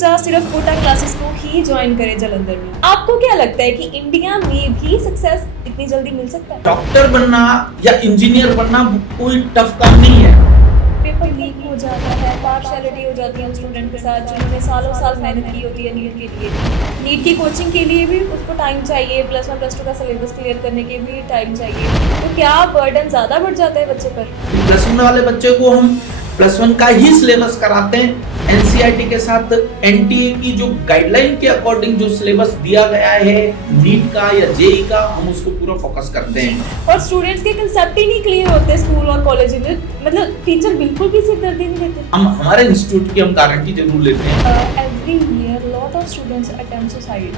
बच्चा सिर्फ कोटा क्लासेस को ही ज्वाइन करे जलंधर में, आपको क्या लगता है कि इंडिया में भी सक्सेस इतनी जल्दी मिल सकता है? डॉक्टर बनना या इंजीनियर बनना कोई टफ काम नहीं है। पेपर लीक हो जाता है, पार्शियलिटी हो जाती है स्टूडेंट के साथ जिन्होंने सालों साल मेहनत की होती है नीट के लिए। नीट की कोचिंग के लिए भी उसको टाइम चाहिए, +1 +2 का सिलेबस क्लियर करने के भी टाइम चाहिए, तो क्या बर्डन ज़्यादा बढ़ जाता है बच्चे पर? +1 वाले बच्चे को हम +1 का ही सिलेबस कराते हैं। एनसीईआरटी के साथ एनटीए की जो गाइडलाइन के अकॉर्डिंग जो सिलेबस दिया गया है नीट का या जेई का, हम उसको पूरा फोकस करते हैं। और स्टूडेंट्स के कंसेप्ट ही नहीं क्लियर होते स्कूल और कॉलेज में, मतलब टीचर बिल्कुल भी सिरदर्दी नहीं देते। हम हमारे इंस्टीट्यूट की हम गारंटी जरूर लेते हैं। Every year lot of students attempt suicide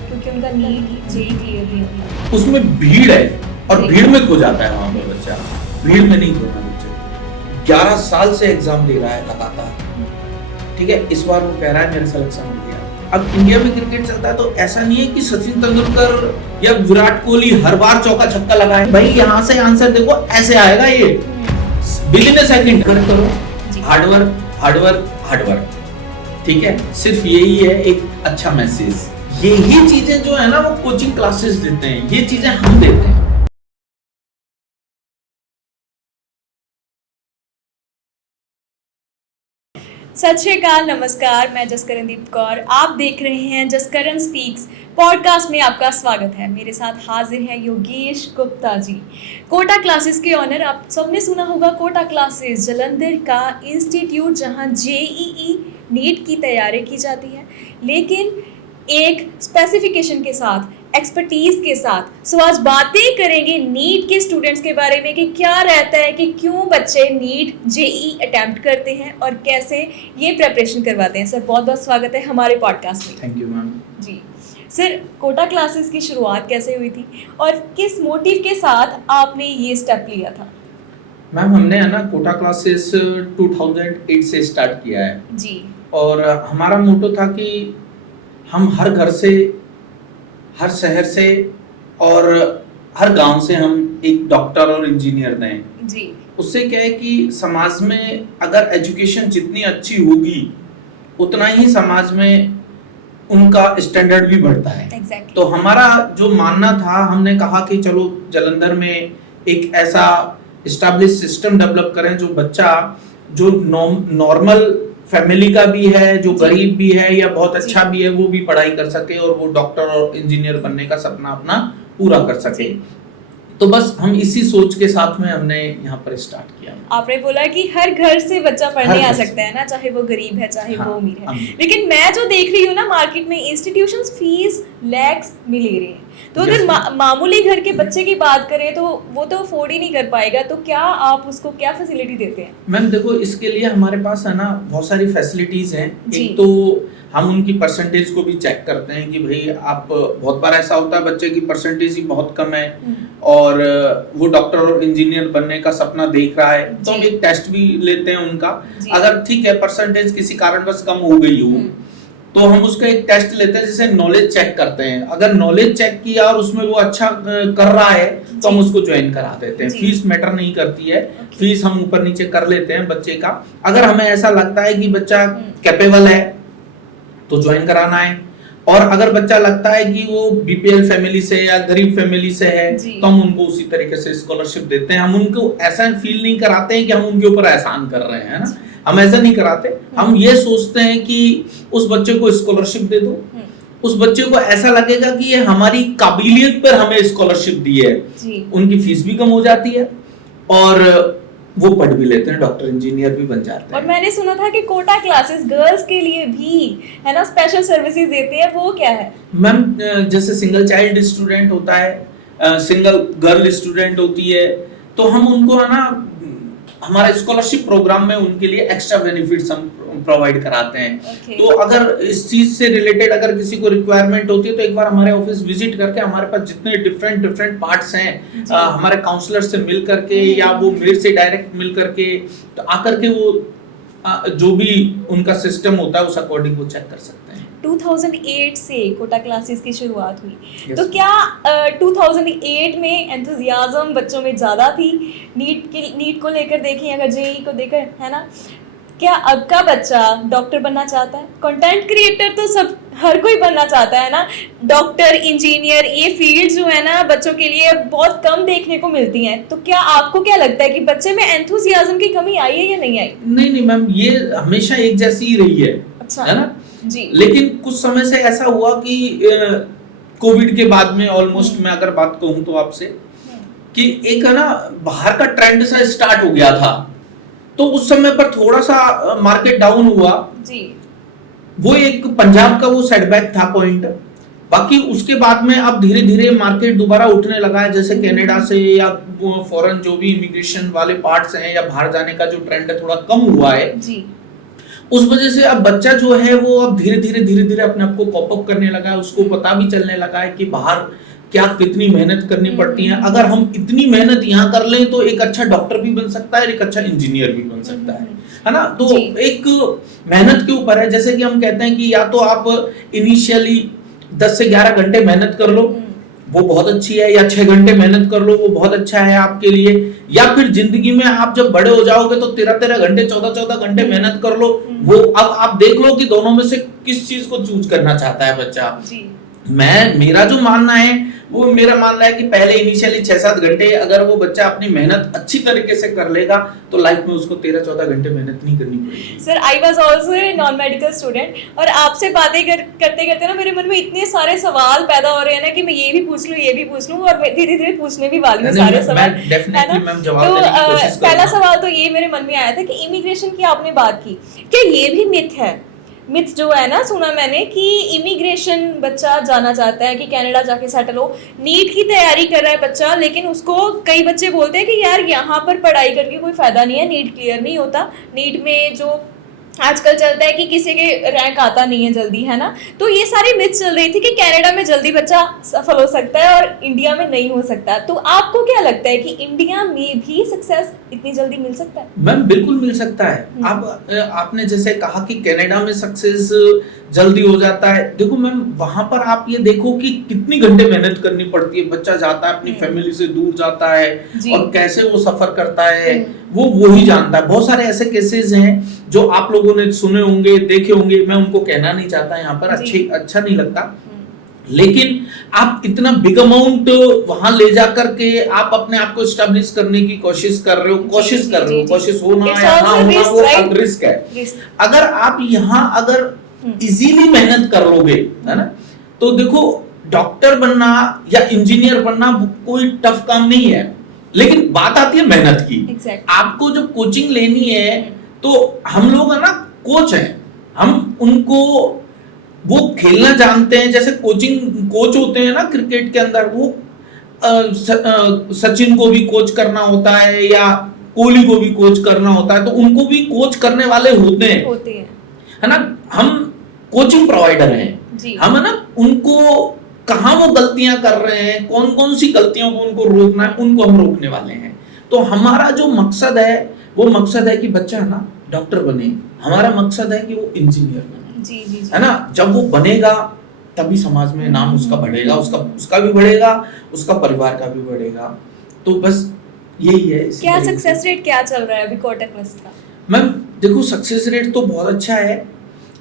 क्योंकि उनका नीट जेई क्लियर नहीं होता। उसमें भीड़ है और भीड़ में खो जाता है वहां पे बच्चा, भीड़ में नहीं खोता बच्चे। 11 साल से एग्जाम दे रहा है लगातार, ठीक है, इस बार वो कह रहा है मेरा सिलेक्शन हो गया। अब इंडिया में क्रिकेट चलता है तो ऐसा नहीं है कि सचिन तेंदुलकर या विराट कोहली हर बार चौका छक्का लगाए। भाई यहाँ से आंसर देखो, ऐसे आएगा ये विद इन अ सेकंड। करो हार्डवर्क हार्डवर्क हार्डवर्क, ठीक है, सिर्फ यही है एक अच्छा मैसेज। यही चीजें जो है ना वो कोचिंग क्लासेस देते हैं, ये चीजें हम देते हैं। सत श्री अकाल, नमस्कार, मैं जसकरणदीप कौर, आप देख रहे हैं जसकरण स्पीक्स पॉडकास्ट में आपका स्वागत है। मेरे साथ हाजिर है योगेश गुप्ता जी, कोटा क्लासेस के ऑनर। आप सबने सुना होगा कोटा क्लासेस जलंधर का इंस्टीट्यूट जहां जेईई नीट की तैयारी की जाती है, लेकिन एक स्पेसिफिकेशन के साथ, एक्सपर्टीज के साथ। सो आज बातें करेंगे नीट के स्टूडेंट्स के बारे में कि क्या रहता है, कि क्यों बच्चे नीट जेई अटेम्प्ट करते हैं और कैसे ये प्रिपरेशन करवाते हैं। सर बहुत बहुत स्वागत है हमारे पॉडकास्ट में। Thank you ma'am. जी सर, कोटा क्लासेस की शुरुआत कैसे हुई थी और किस मोटिव के साथ आपने ये स्टेप लिया था? मैम हमने है ना कोटा क्लासेस 2008 से स्टार्ट किया है जी, और हमारा मोटो था कि हम हर घर से, हर शहर से और हर गांव से हम एक डॉक्टर और इंजीनियर दें। जी, उससे उससे क्या है कि समाज में अगर एजुकेशन जितनी अच्छी होगी उतना ही समाज में उनका स्टैंडर्ड भी बढ़ता है। exactly. तो हमारा जो मानना था, हमने कहा कि चलो जलंधर में एक ऐसा एस्टैब्लिश सिस्टम डेवलप करें जो बच्चा जो नॉर्मल फैमिली का भी है, जो गरीब भी है या बहुत अच्छा भी है, वो भी पढ़ाई कर सके और वो डॉक्टर और इंजीनियर बनने का सपना अपना पूरा कर सके। तो बस हम इसी सोच के साथ में हमने यहाँ पर स्टार्ट किया। आपने बोला कि हर घर से बच्चा पढ़ने आ सकता है ना, चाहे वो गरीब है चाहे वो अमीर है। लेकिन मैं जो देख रही हूँ ना मार्केट में, इंस्टीट्यूशंस फीस लैक्स में ले रहे हैं, तो अगर मामूली घर के बच्चे की बात करें तो वो तो अफोर्ड ही नहीं कर पाएगा। तो क्या आप उसको क्या फैसिलिटी देते हैं? मैम देखो, इसके लिए हमारे पास है ना बहुत सारी फैसिलिटीज हैं। एक तो हम उनकी परसेंटेज को भी चेक करते हैं कि भाई आप, बहुत बार ऐसा होता है बच्चे की परसेंटेज ही बहुत कम है और वो डॉक्टर और इंजीनियर बनने का सपना देख रहा है, तो हम एक टेस्ट भी लेते हैं उनका। अगर ठीक है परसेंटेज किसी कारणवश कम हो गई हो तो हम उसका एक टेस्ट लेते हैं जिसे नॉलेज चेक करते हैं। अगर नॉलेज चेक किया और उसमें वो अच्छा कर रहा है तो हम उसको ज्वाइन करा देते हैं। फीस मैटर नहीं करती है, फीस हम ऊपर नीचे कर लेते हैं बच्चे का। अगर हमें ऐसा लगता है कि बच्चा कैपेबल है तो ज्वाइन कराना है, और अगर बच्चा लगता है कि वो बीपीएल फैमिली से या गरीब फैमिली से है तो हम उनको उसी तरीके से स्कॉलरशिप देते हैं। हम उनको ऐसा फील नहीं कराते हैं कि हम उनके ऊपर एहसान कर रहे हैं ना, हम ऐसा नहीं कराते। हम ये सोचते हैं कि उस बच्चे को स्कॉलरशिप दे दो, उस बच्चे को ऐसा लगेगा कि ये हमारी काबिलियत पर हमें स्कॉलरशिप दी है, उनकी फीस भी कम हो जाती है और वो पढ़ भी लेते हैं, डॉक्टर इंजीनियर भी बन जाते हैं। और मैंने सुना था कि कोटा क्लासेस गर्ल्स के लिए भी है ना स्पेशल सर्विसेज देते हैं, वो क्या है? मैम जैसे सिंगल चाइल्ड स्टूडेंट होता है, सिंगल गर्ल स्टूडेंट होती है, तो हम उनको है ना हमारा स्कॉलरशिप प्रोग्राम में उनके लिए एक्स्ट्रा बेनिफिट्स हम प्रोवाइड कराते हैं। तो अगर इस चीज से रिलेटेड अगर किसी को रिक्वायरमेंट होती है तो एक बार हमारे ऑफिस विजिट करके, हमारे पास जितने डिफरेंट पार्ट्स हैं हमारे काउंसलर से मिल करके या वो मेरे से डायरेक्ट मिल करके, तो आकर के वो जो भी उनका सिस्टम होता है उस अकॉर्डिंग वो चेक कर सकते हैं। 2008 से कोटा क्लासेस की शुरुआत हुई, तो क्या 2008 में एंथुजियाज्म बच्चों में ज़्यादा थी नीट को लेकर? देखें अगर जेई को देकर, है ना, क्या अब का बच्चा डॉक्टर बनना चाहता है? कंटेंट क्रिएटर तो सब हर कोई बनना चाहता है ना। डॉक्टर, इंजीनियर, ये फील्ड जो है ना बच्चों के लिए बहुत कम देखने को मिलती हैं। तो क्या आपको क्या लगता है कि बच्चे में एंथुसियाज्म की कमी आई है या नहीं आई? नहीं मैम, ये हमेशा एक जैसी ही रही है। अच्छा, है ना जी। लेकिन कुछ समय से ऐसा हुआ कि कोविड के बाद में ऑलमोस्ट मैं अगर बात कहूं तो आपसे कि एक है ना बाहर का ट्रेंड सा स्टार्ट हो गया था, तो उस समय पर थोड़ा सा मार्केट डाउन हुआ जी। वो एक पंजाब का वो सेटबैक था पॉइंट। बाकी उसके बाद में अब धीरे धीरे मार्केट दोबारा उठने लगा है, जैसे कनाडा से या फॉरेन जो भी इमिग्रेशन वाले पार्ट्स हैं या बाहर जाने का जो ट्रेंड है थोड़ा कम हुआ है जी। उस वजह से अब बच्चा जो है वो अब धीरे धीरे अपने आप को कॉप अप करने लगा है। उसको पता भी चलने लगा है कि बाहर क्या कितनी मेहनत करनी पड़ती है। अगर हम इतनी मेहनत यहाँ कर लें तो एक अच्छा डॉक्टर भी बन सकता है, एक अच्छा इंजीनियर भी बन सकता है ना। तो एक मेहनत के ऊपर है, जैसे कि हम कहते हैं कि या तो आप इनिशियली 10 से 11 घंटे मेहनत कर लो, वो बहुत अच्छी है, या 6 घंटे मेहनत कर लो, वो बहुत अच्छा है आपके लिए। या फिर जिंदगी में आप जब बड़े हो जाओगे तो 13 घंटे 14 घंटे मेहनत कर लो। वो अब आप देख लो कि दोनों में से किस चीज को चूज करना चाहता है बच्चा। मेरा जो मानना है वो मेरा मानना है कि पहले इनिशियली 6-7 घंटे अगर वो बच्चा अपनी मेहनत अच्छी तरीके से कर लेगा तो लाइफ में उसको 13-14 घंटे मेहनत नहीं करनी पड़ेगी। Sir, I was also a non medical student, और आपसे बातें करते करते ना मेरे मन में इतने सारे सवाल पैदा हो रहे हैं ना कि मैं ये भी पूछ लूं और मैं धीरे धीरे पूछने भी वाली हूं सारे सवाल। डेफिनेटली मैम जवाब देने की कोशिश करूंगा। पहला सवाल तो ये मेरे मन में आया था कि इमिग्रेशन की आपने बात की, क्या ये भी मिथ है? मिथ जो है ना, सुना मैंने कि इमिग्रेशन बच्चा जाना चाहता है कि कनाडा जाके सेटल हो, नीट की तैयारी कर रहा है बच्चा, लेकिन उसको कई बच्चे बोलते हैं कि यार यहाँ पर पढ़ाई करके कोई फायदा नहीं है, नीट क्लियर नहीं होता। नीट में जो आजकल चलता है कि किसी के रैंक आता नहीं है जल्दी, है ना। तो ये सारी मिथ चल रही थी कि कनाडा में जल्दी बच्चा सफल हो सकता है और इंडिया में नहीं हो सकता। तो आपको क्या लगता है कि इंडिया में भी सक्सेस इतनी जल्दी मिल सकता है? मैम बिल्कुल मिल सकता है। आपने जैसे कहा कि कनाडा में सक्सेस जल्दी हो जाता है, देखो मैम वहां पर आप ये देखो कि कितनी घंटे मेहनत करनी पड़ती है। बच्चा जाता है अपनी फैमिली से दूर जाता है और कैसे वो सफर करता है वो ही जानता है। बहुत सारे ऐसे केसेस हैं जो आप लोगों ने सुने होंगे, देखे होंगे, मैं उनको कहना नहीं चाहता यहाँ पर, अच्छा नहीं लगता। लेकिन आप इतना बिग अमाउंट वहां ले जा करके आप अपने आप को स्टैब्लिश करने की कोशिश कर रहे हो, कोशिश होना या ना होना वो रिस्क है। अगर आप यहाँ अगर इजीली मेहनत कर लोगे, है ना, तो देखो डॉक्टर बनना या इंजीनियर बनना कोई टफ काम नहीं है। लेकिन बात आती है मेहनत की। आपको जब कोचिंग लेनी है तो हम लोग है ना कोच हैं, हम उनको वो खेलना जानते हैं। जैसे कोचिंग कोच होते हैं ना क्रिकेट के अंदर, वो सचिन को भी कोच करना होता है या कोहली को भी कोच करना होता है, तो उनको भी कोच करने वाले होते हैं, है ना। हम कोचिंग प्रोवाइडर हैं, हम है ना उनको कहाँ वो गलतियां कर रहे हैं, कौन कौन सी गलतियों को उनको रोकना है, उनको हम रोकने वाले हैं। तो हमारा जो मकसद है वो मकसद है कि बच्चा है ना डॉक्टर बने, हमारा मकसद है कि वो इंजीनियर बने, है ना। जब वो बनेगा तभी समाज में नाम उसका बढ़ेगा, उसका भी बढ़ेगा, उसका परिवार का भी बढ़ेगा। तो बस यही है। क्या सक्सेस रेट क्या चल रहा है अभी कोटा क्लास का? मैम देखो सक्सेस रेट तो बहुत अच्छा है।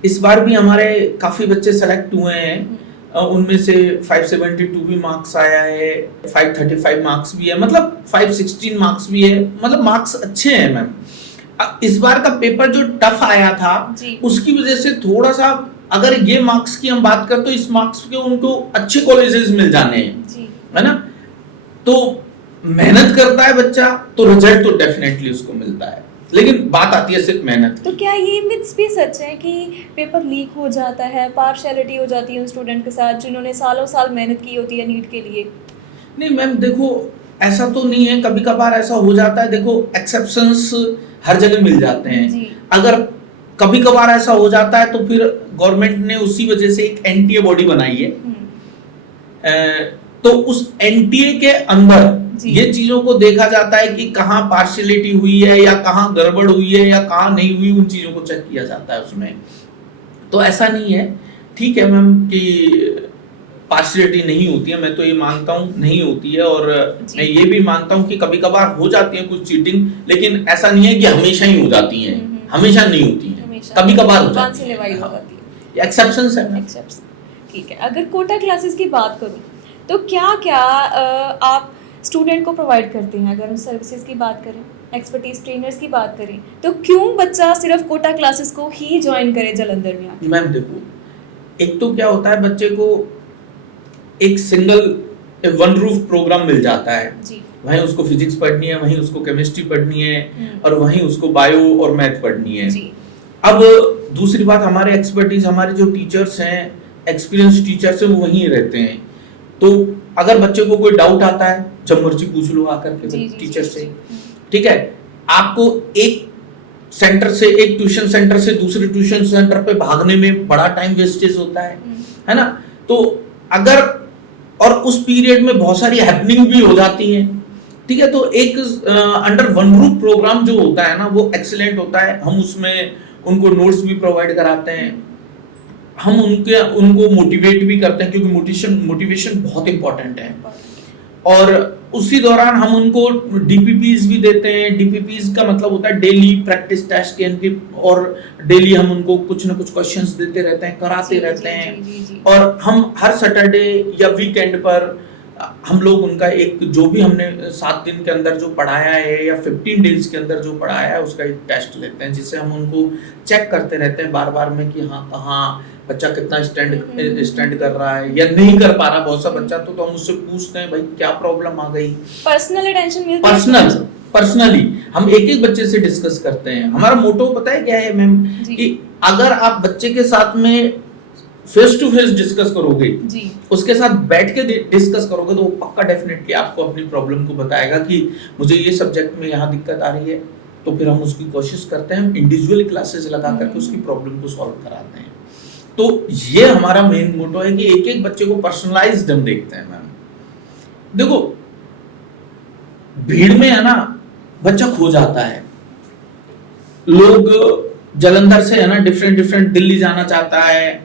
इस बार भी हमारे काफी बच्चे सेलेक्ट हुए हैं, उनमें से 572 भी मार्क्स आया है, 535 मार्क्स भी है, मतलब 516 मार्क्स भी है, मतलब मार्क्स अच्छे हैं मैम। इस बार का पेपर जो टफ आया था उसकी वजह से थोड़ा सा, अगर ये मार्क्स की हम बात करें तो इस मार्क्स के उनको अच्छे कॉलेजेस मिल जाने हैं, है ना। तो मेहनत करता है बच्चा तो रिजल्ट तो डेफिनेटली उसको मिलता है, लेकिन बात आती है सिर्फ मेहनत। तो क्या ये मिथ्स भी सच है कि पेपर लीक हो जाता है, पार्शियलिटी हो जाती है उन स्टूडेंट के साथ जिन्होंने सालों साल मेहनत की होती है नीट के लिए? नहीं मैम देखो ऐसा तो नहीं है, कभी कभार ऐसा हो जाता है। देखो एक्सेप्शंस हर जगह मिल जाते हैं। अगर कभी कभार ऐसा हो जाता है तो फिर गवर्नमेंट ने उसी वजह से एक एनटीए बॉडी बनाई है, तो उस एनटीए के अंदर ये चीजों को देखा जाता है कि कहाँ पार्शियलिटी हुई है या कहाँ गड़बड़ हुई है या कहाँ नहीं हुई, उन चीजों को चेक किया जाता है उसमें। तो ऐसा नहीं है, ठीक है मैम कि पार्शियलिटी नहीं होती है, मैं तो ये मानता हूँ नहीं होती है, और मैं ये भी मानता हूँ कि कभी कभार हो जाती है कुछ चीटिंग, लेकिन ऐसा नहीं है कि हमेशा ही हो जाती है। हमेशा नहीं होती हैं, हमेशा कभी कभार हो once जाती in a है, while हो हाँ, जाती है। ये एक्सेप्शंस है ना। एक्सेप्ट, ठीक है। अगर कोटा क्लासेस की बात करूँ तो क्या क्या आप स्टूडेंट को प्रोवाइड करते हैं? अगर हम सर्विसेज की बात करें, एक्सपर्टीज ट्रेनर्स की बात करें, तो क्यों बच्चा सिर्फ कोटा क्लासेस को ही ज्वाइन करे जलंधर में आके? मैम देखो, एक तो क्या होता है, बच्चे को एक सिंगल वन रूफ प्रोग्राम मिल जाता है, जी। वहीं उसको फिजिक्स पढ़नी है, वहीं उसको केमिस्ट्री पढ़नी है, हम्म। और वहीं उसको बायो और मैथ पढ़नी है। जी। अब दूसरी बात, हमारे एक्सपर्टीज, हमारे जो टीचर्स हैं, एक्सपीरियंस टीचर्स हैं, वो वहीं रहते हैं। तो अगर बच्चे को कोई डाउट आता है, जब मर्जी पूछ लो आकर के जी, टीचर जी, से, जी। ठीक है। आपको एक सेंटर से, एक ट्यूशन सेंटर से दूसरे ट्यूशन सेंटर पे भागने में बड़ा टाइम वेस्टेज होता है ना। तो अगर, और उस पीरियड में बहुत सारी हैपनिंग भी हो जाती हैं, ठीक है। तो एक अंडर वन रूफ प्रोग्राम जो होता है ना, वो एक्सीलेंट होता है। हम उसमें उनको नोट्स भी प्रोवाइड कराते हैं, हम उनको मोटिवेट भी करते हैं, क्योंकि मोटिवेशन बहुत इंपॉर्टेंट है। और उसी दौरान हम उनको डीपीपीज भी देते हैं। डीपीपीज का मतलब होता है डेली प्रैक्टिस टेस्ट, यानी और डेली हम उनको कुछ ना कुछ क्वेश्चंस देते रहते हैं, कराते रहते हैं। और हम हर सैटरडे या वीकेंड पर हम लोग उनका एक, जो भी हमने 7 दिन के अंदर जो पढ़ाया है या 15 डेज के अंदर जो पढ़ाया है, उसका एक टेस्ट लेते हैं, जिससे हम उनको चेक करते रहते हैं बार बार में कि हाँ, कहाँ बच्चा कितना स्टैंड कर रहा है या नहीं कर पा रहा। बहुत सा बच्चा तो हम उससे पूछते हैं, भाई क्या प्रॉब्लम आ गई, पर्सनल अटेंशन मिलती है। पर्सनली हम एक एक बच्चे से डिस्कस करते हैं। हमारा मोटो पता है क्या है मैम, कि अगर आप बच्चे के साथ में फेस टू फेस डिस्कस करोगे जी, उसके साथ बैठ के डिस्कस करोगे, तो वो पक्का डेफिनेटली आपको अपनी प्रॉब्लम को बताएगा कि मुझे ये सब्जेक्ट में यहाँ दिक्कत आ रही है। तो फिर हम उसकी कोशिश करते हैं, हम इंडिविजुअल क्लासेस लगा करके उसकी प्रॉब्लम को सॉल्व कराते हैं। तो ये हमारा मेन मोटो है कि एक एक बच्चे को पर्सनलाइज्ड हम देखते हैं। मैम देखो, भीड़ में है ना, बच्चा खो जाता है। लोग जलंधर से है ना डिफरेंट दिल्ली जाना चाहता है,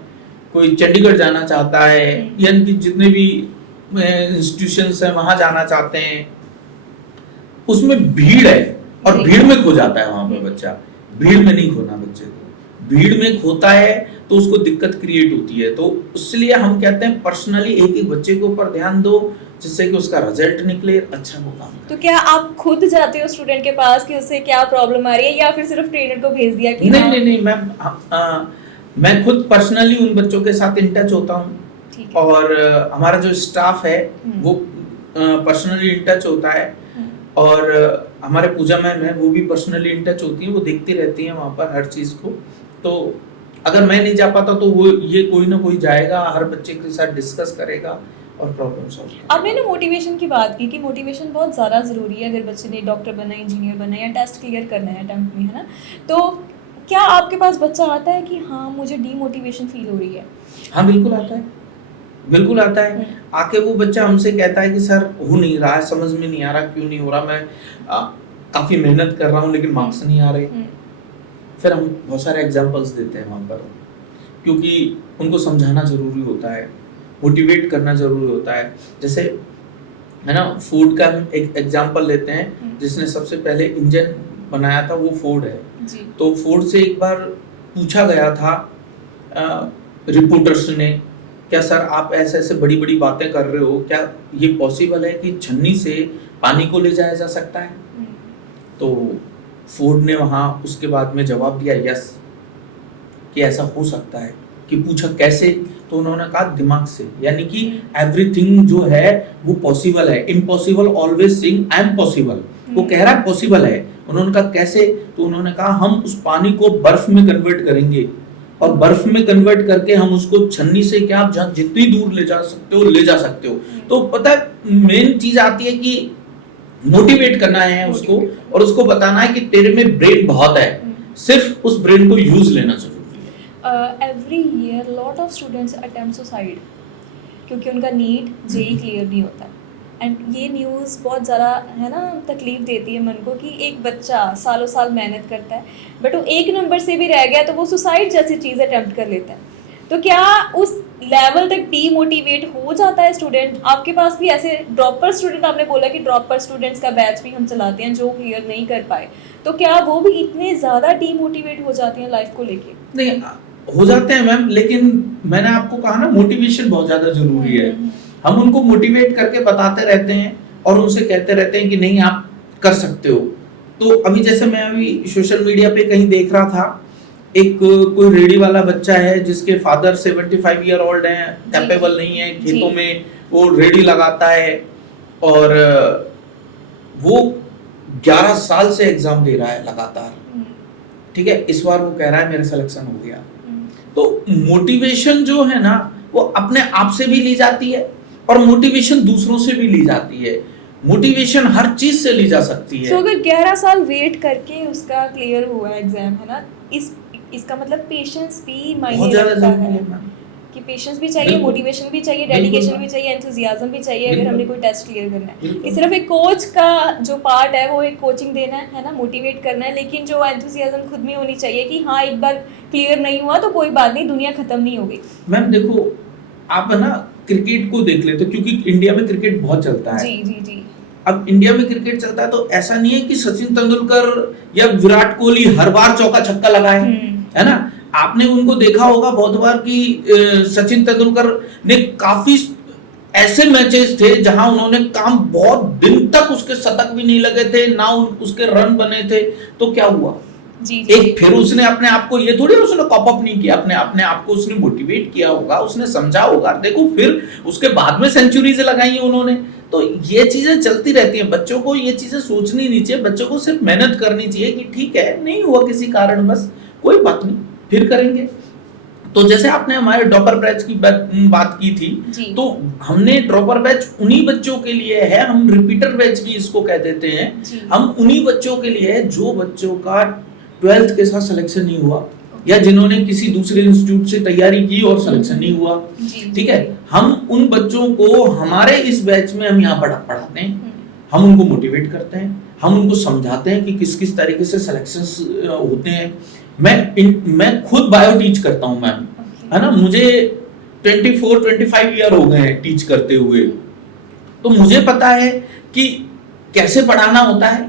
कोई चंडीगढ़ जाना चाहता है, यानी कि जितने भी इंस्टीट्यूशंस हैं वहां जाना चाहते हैं। उसमें भीड़ है और भीड़ में खो जाता है वहां पे बच्चा। भीड़ में नहीं खोना बच्चे को, भीड़ में खोता है तो उसको दिक्कत क्रिएट होती है। तो इसलिए हम कहते हैं पर्सनली एक एक बच्चे के ऊपर ध्यान दो, जिससे कि उसका रिजल्ट निकले अच्छा हो काम। तो क्या आप खुद जाते हो स्टूडेंट के पास कि उससे क्या प्रॉब्लम आ रही है, या फिर सिर्फ ट्रेनर को भेज दिया कि नहीं मैम, मैं खुद पर्सनली उन बच्चों के साथ इन टच होता हूँ, और हमारा जो स्टाफ है वो पर्सनली इन टच होता है, और हमारे पूजा मैम है वो भी पर्सनली इन टच होती है, वो देखती रहती है वहाँ पर हर चीज को। तो अगर मैं नहीं जा पाता तो वो ये कोई ना कोई जाएगा, हर बच्चे के साथ डिस्कस करेगा और प्रॉब्लम सॉल्व करेगा। आपने ना मोटिवेशन की बात की कि मोटिवेशन बहुत ज़्यादा ज़रूरी है अगर बच्चे ने डॉक्टर बनना है, इंजीनियर बनना है या टेस्ट क्लियर करना है अटेम्प्ट में, है ना। तो क्या आपके पास बच्चा आता है कि हाँ मुझे डीमोटिवेशन फील हो रही है? हाँ बिल्कुल आता है, बिल्कुल आता है। आके वो बच्चा हमसे कहता है कि सर हो नहीं रहा है, समझ में नहीं आ रहा, क्यों नहीं हो रहा, मैं काफी मेहनत कर रहा हूँ लेकिन मार्क्स नहीं आ रहे। फिर हम बहुत सारे एग्जांपल्स देते हैं वहाँ पर, क्योंकि उनको समझाना जरूरी होता है, मोटिवेट करना जरूरी होता है। जैसे है ना, फूड का हम एक एग्जांपल लेते हैं, जिसने सबसे पहले इंजन बनाया था वो फोर्ड है जी। तो फोर्ड से एक बार पूछा गया था रिपोर्टर्स ने, क्या सर आप ऐसे ऐसे बड़ी बड़ी बातें कर रहे हो, क्या ये पॉसिबल है कि छन्नी से पानी को ले जाया जा सकता है? तो फोर्ड ने वहां उसके बाद में जवाब दिया यस, कि ऐसा हो सकता है। कि पूछा कैसे, तो उन्होंने कहा दिमाग से, यानी कि एवरीथिंग जो है वो पॉसिबल है, impossible always sing I am possible. वो कह रहा है पॉसिबल है, उन्होंने कहा कैसे, तो उन्होंने कहा हम उस पानी को बर्फ में कन्वर्ट करेंगे, और बर्फ में कन्वर्ट करके हम उसको छन्नी से क्या आप जहाँ जितनी दूर ले जा सकते हो ले जा सकते हो। तो पता है मेन चीज आती है कि मोटिवेट करना है उसको, और उसको बताना है कि तेरे में ब्रेन बहुत है, सिर्फ उस ब्रेन को यूज लेना जरूरी है। Every year lot of students attempt suicide, क्योंकि उनका नीट जेई क्लियर नहीं होता। एंड ये न्यूज़ बहुत ज़्यादा है ना तकलीफ देती है मन को, कि एक बच्चा सालों साल मेहनत करता है बट वो एक नंबर से भी रह गया तो वो सुसाइड जैसी चीज़ अटेम्प्ट कर लेता है। तो क्या उस लेवल तक डीमोटिवेट हो जाता है स्टूडेंट? आपके पास भी ऐसे ड्रॉपर स्टूडेंट, आपने बोला कि ड्रॉपर स्टूडेंट्स का बैच भी हम चलाते हैं जो क्लियर नहीं कर पाए, तो क्या वो भी इतने ज़्यादा डीमोटिवेट हो जाते हैं लाइफ को लेके? नहीं, हो जाते हैं मैम, लेकिन मैंने आपको कहा ना मोटिवेशन बहुत ज्यादा जरूरी है। हम उनको मोटिवेट करके बताते रहते हैं और उनसे कहते रहते हैं कि नहीं आप कर सकते हो। तो अभी जैसे मैं अभी सोशल मीडिया पे कहीं देख रहा था, एक कोई रेडी वाला बच्चा है जिसके फादर 75 ईयर ओल्ड हैं, कैपेबल नहीं है, खेतों में वो रेडी लगाता है और वो 11 साल से एग्जाम दे रहा है लगातार, ठीक है। इस बार वो कह रहा है मेरा सिलेक्शन हो गया। तो मोटिवेशन जो है ना वो अपने आप से भी ली जाती है और मोटिवेशन दूसरों से भी ली जाती है। मोटिवेशन हर चीज से ली जा सकती है। तो अगर 11 साल वेट करके उसका क्लियर हुआ एग्जाम, है ना, इसका मतलब पेशेंस भी मायने रखता है कि पेशेंस भी चाहिए, मोटिवेशन भी चाहिए, डेडिकेशन भी चाहिए, एंथुसियाज्म भी चाहिए अगर हमने कोई टेस्ट क्लियर करना है। कि सिर्फ एक कोच का जो पार्ट है वो एक कोचिंग देना है ना, मोटिवेट करना है, लेकिन जो एंथुसियाज्म खुद में होनी चाहिए कि हाँ एक बार क्लियर नहीं हुआ तो कोई बात नहीं, दुनिया खत्म नहीं हो गई। मैम देखो, आप है ना क्रिकेट को देख लेते, क्योंकि इंडिया में क्रिकेट बहुत चलता है। जी जी जी। अब इंडिया में क्रिकेट चलता है तो ऐसा नहीं है कि सचिन तेंदुलकर या विराट कोहली हर बार चौका छक्का लगाए, है ना। आपने उनको देखा होगा बहुत बार कि सचिन तेंदुलकर ने काफी ऐसे मैचेस थे जहां उन्होंने काम बहुत दिन तक उसके शतक भी नहीं लगे थे ना उसके रन बने थे, तो क्या हुआ जी, एक फिर उसने अपने आप को, ये थोड़ी उसने कॉप अप नहीं किया, अपने आप को उसने मोटिवेट किया होगा, उसने समझा होगा, देखो फिर उसके बाद में सेंचुरीज लगाई है उन्होंने। तो ये चीजें चलती रहती हैं, बच्चों को ये चीजें सोचनी नहीं चाहिए, बच्चों को सिर्फ मेहनत करनी चाहिए कि ठीक है नहीं हुआ किसी कारण बस कोई बात नहीं फिर करेंगे। तो जैसे आपने हमारे ड्रॉपर बैच की बात की थी, तो हमने ड्रॉपर बैच उन्हीं बच्चों के लिए है, हम रिपीटर बैच भी इसको कह देते हैं, हम उन्हीं बच्चों के लिए है जो बच्चों का 12th के साथ सिलेक्शन नहीं हुआ या जिन्होंने किसी दूसरे इंस्टीट्यूट से तैयारी की और सिलेक्शन नहीं हुआ, ठीक है। हम उन बच्चों को हमारे इस बैच में हम यहाँ पढ़ाते हैं, हम उनको मोटिवेट करते हैं, हम उनको समझाते हैं कि किस किस तरीके से सिलेक्शंस होते हैं। मैं खुद बायो टीच करता हूँ मैम, है ना, मुझे 24-25 ईयर हो गए हैं टीच करते हुए, तो मुझे पता है कि कैसे पढ़ाना होता है।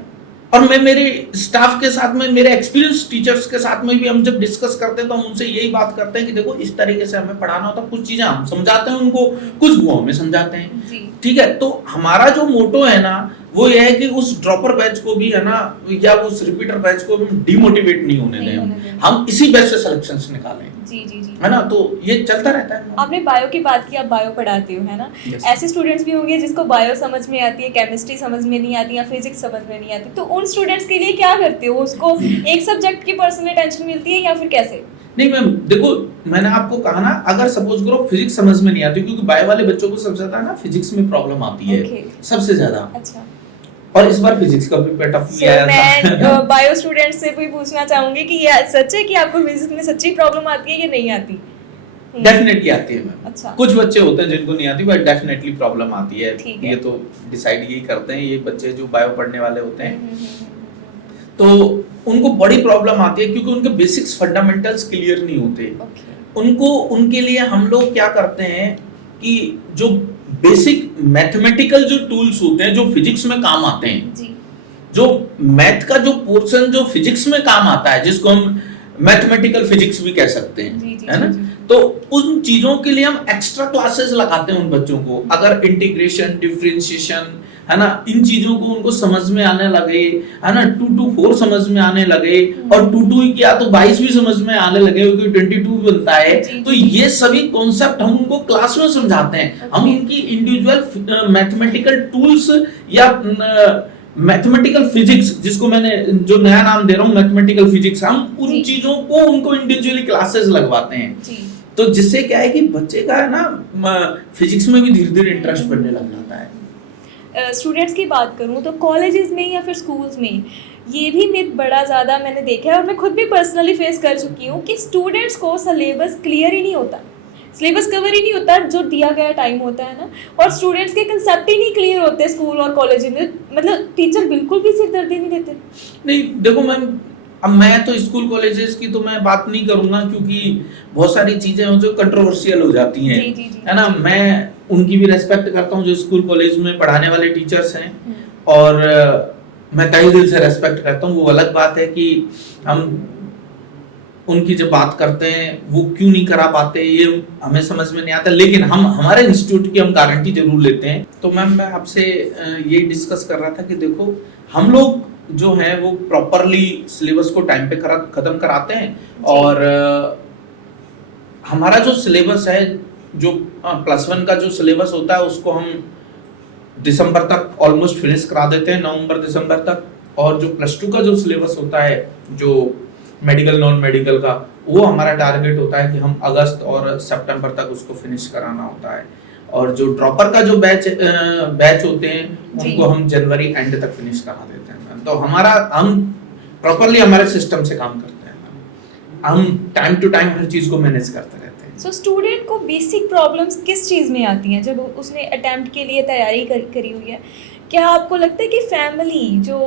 और मैं मेरे स्टाफ के साथ में, मेरे एक्सपीरियंस टीचर्स के साथ में भी हम जब डिस्कस करते हैं तो हम उनसे यही बात करते हैं कि देखो इस तरीके से हमें पढ़ाना होता है, कुछ चीजें हम समझाते हैं उनको, कुछ वो हमें समझाते हैं, ठीक है। तो हमारा जो मोटो है ना वो ये है कि उस ड्रॉपर बैच को भी है ना या उस रिपीटर बैच को भी डिमोटिवेट नहीं होने दें, हम इसी बैच से सिलेक्शंस निकालें, जी जी जी, है ना। तो ये चलता रहता है। आपने बायो की बात की, आप बायो पढ़ाते हो, है ना। ऐसे स्टूडेंट्स भी होंगे जिसको बायो समझ में आती है, केमिस्ट्री समझ में नहीं आती या फिजिक्स समझ में नहीं आती, तो उन स्टूडेंट्स के लिए क्या करते हो? उसको एक सब्जेक्ट की पर्सनल टेंशन मिलती है या फिर कैसे? नहीं मैम देखो, मैंने आपको कहा ना, अगर सपोज करो फिजिक्स समझ में नहीं आती, क्योंकि बायो वाले बच्चों को सबसे ज्यादा ना फिजिक्स में प्रॉब्लम आती है, सबसे ज्यादा। अच्छा, और इस बार फिजिक्स का भी टफ आया था। मैं बायो स्टूडेंट से भी पूछना चाहूंगी कि ये सच है कि आपको फिजिक्स में सच्ची प्रॉब्लम आती है या नहीं आती? डेफिनेटली आती है मैम। अच्छा, कुछ बच्चे होते हैं जिनको नहीं आती, बट डेफिनेटली प्रॉब्लम आती है। ये तो डिसाइड यही करते हैं ये बच्चे जो बायो पढ़ने वाले होते हैं, तो उनको बड़ी प्रॉब्लम आती है क्योंकि उनके बेसिक्स फंडामेंटल्स क्लियर नहीं होते। उनको, उनके लिए हम लोग क्या करते हैं कि जो बेसिक मैथमेटिकल जो टूल्स होते हैं जो फिजिक्स में काम आते हैं जी। जो मैथ का जो पोर्शन जो फिजिक्स में काम आता है, जिसको हम मैथमेटिकल फिजिक्स भी कह सकते हैं, है ना, तो उन चीजों के लिए हम एक्स्ट्रा क्लासेस लगाते हैं उन बच्चों को। अगर इंटीग्रेशन, डिफरेंशिएशन, है ना, इन चीजों को उनको समझ में आने लगे, है ना, 2 to 4 समझ में आने लगे और 2 किया तो 22 भी समझ में आने लगे क्योंकि 22 बनता है, तो ये सभी कॉन्सेप्ट हम उनको क्लास में समझाते हैं। हम उनकी इंडिविजुअल मैथमेटिकल टूल्स या मैथमेटिकल फिजिक्स, जिसको मैंने जो नया नाम दे रहा हूँ मैथमेटिकल फिजिक्स, हम उन चीजों को उनको इंडिविजुअली क्लासेस लगवाते हैं। तो जिससे क्या है कि बच्चे का है ना फिजिक्स में भी धीरे धीरे इंटरेस्ट बढ़ने लग जाता है। स्टूडेंट्स की बात करूँ तो कॉलेजेस में या फिर स्कूल्स में ये भी मिथ बड़ा ज़्यादा मैंने देखा है और मैं खुद भी पर्सनली फेस कर चुकी हूँ कि स्टूडेंट्स को सिलेबस क्लियर ही नहीं होता, सिलेबस कवर ही नहीं होता जो दिया गया टाइम होता है ना, और स्टूडेंट्स के कंसेप्ट ही नहीं क्लियर होते स्कूल और कॉलेज में, मतलब टीचर बिल्कुल भी सिरदर्दी नहीं देते। नहीं देखो मैम, अब मैं तो स्कूल कॉलेजेस की तो मैं बात नहीं करूंगा, क्योंकि बहुत सारी चीजें हैं जो कंट्रोवर्शियल हो जाती हैं, जी, जी, जी, है ना। मैं उनकी भी रेस्पेक्ट करता हूँ जो स्कूल कॉलेज में पढ़ाने वाले टीचर्स हैं, और मैं तहे दिल से रेस्पेक्ट करता हूँ। वो अलग बात है कि हम उनकी जब बात करते हैं वो क्यों नहीं करा पाते, ये हमें समझ में नहीं आता, लेकिन हम हमारे इंस्टीट्यूट की हम गारंटी जरूर लेते हैं। तो मैम मैं आपसे ये डिस्कस कर रहा था कि देखो, हम लोग जो है वो प्रॉपरली सिलेबस को टाइम पे खत्म कराते हैं, और हमारा जो सिलेबस है, जो +1 का जो सिलेबस होता है उसको हम दिसंबर तक ऑलमोस्ट फिनिश करा देते हैं, नवंबर दिसंबर तक। और जो +2 का जो सिलेबस होता है, जो मेडिकल नॉन मेडिकल का, वो हमारा टारगेट होता है कि हम अगस्त और सितंबर तक उसको फिनिश कराना होता है। और जो ड्रॉपर का जो बैच होते हैं उनको हम जनवरी एंड तक फिनिश करा देते हैं। तो हम प्रॉपरली हमारे सिस्टम से काम करते हैं, हम टाइम टू टाइम हर चीज को मैनेज करते रहते हैं। सो स्टूडेंट को बेसिक प्रॉब्लम्स किस चीज़ में आती हैं जब उसने अटेम्प्ट के लिए तैयारी करी हुई है? क्या आपको लगता है कि फैमिली जो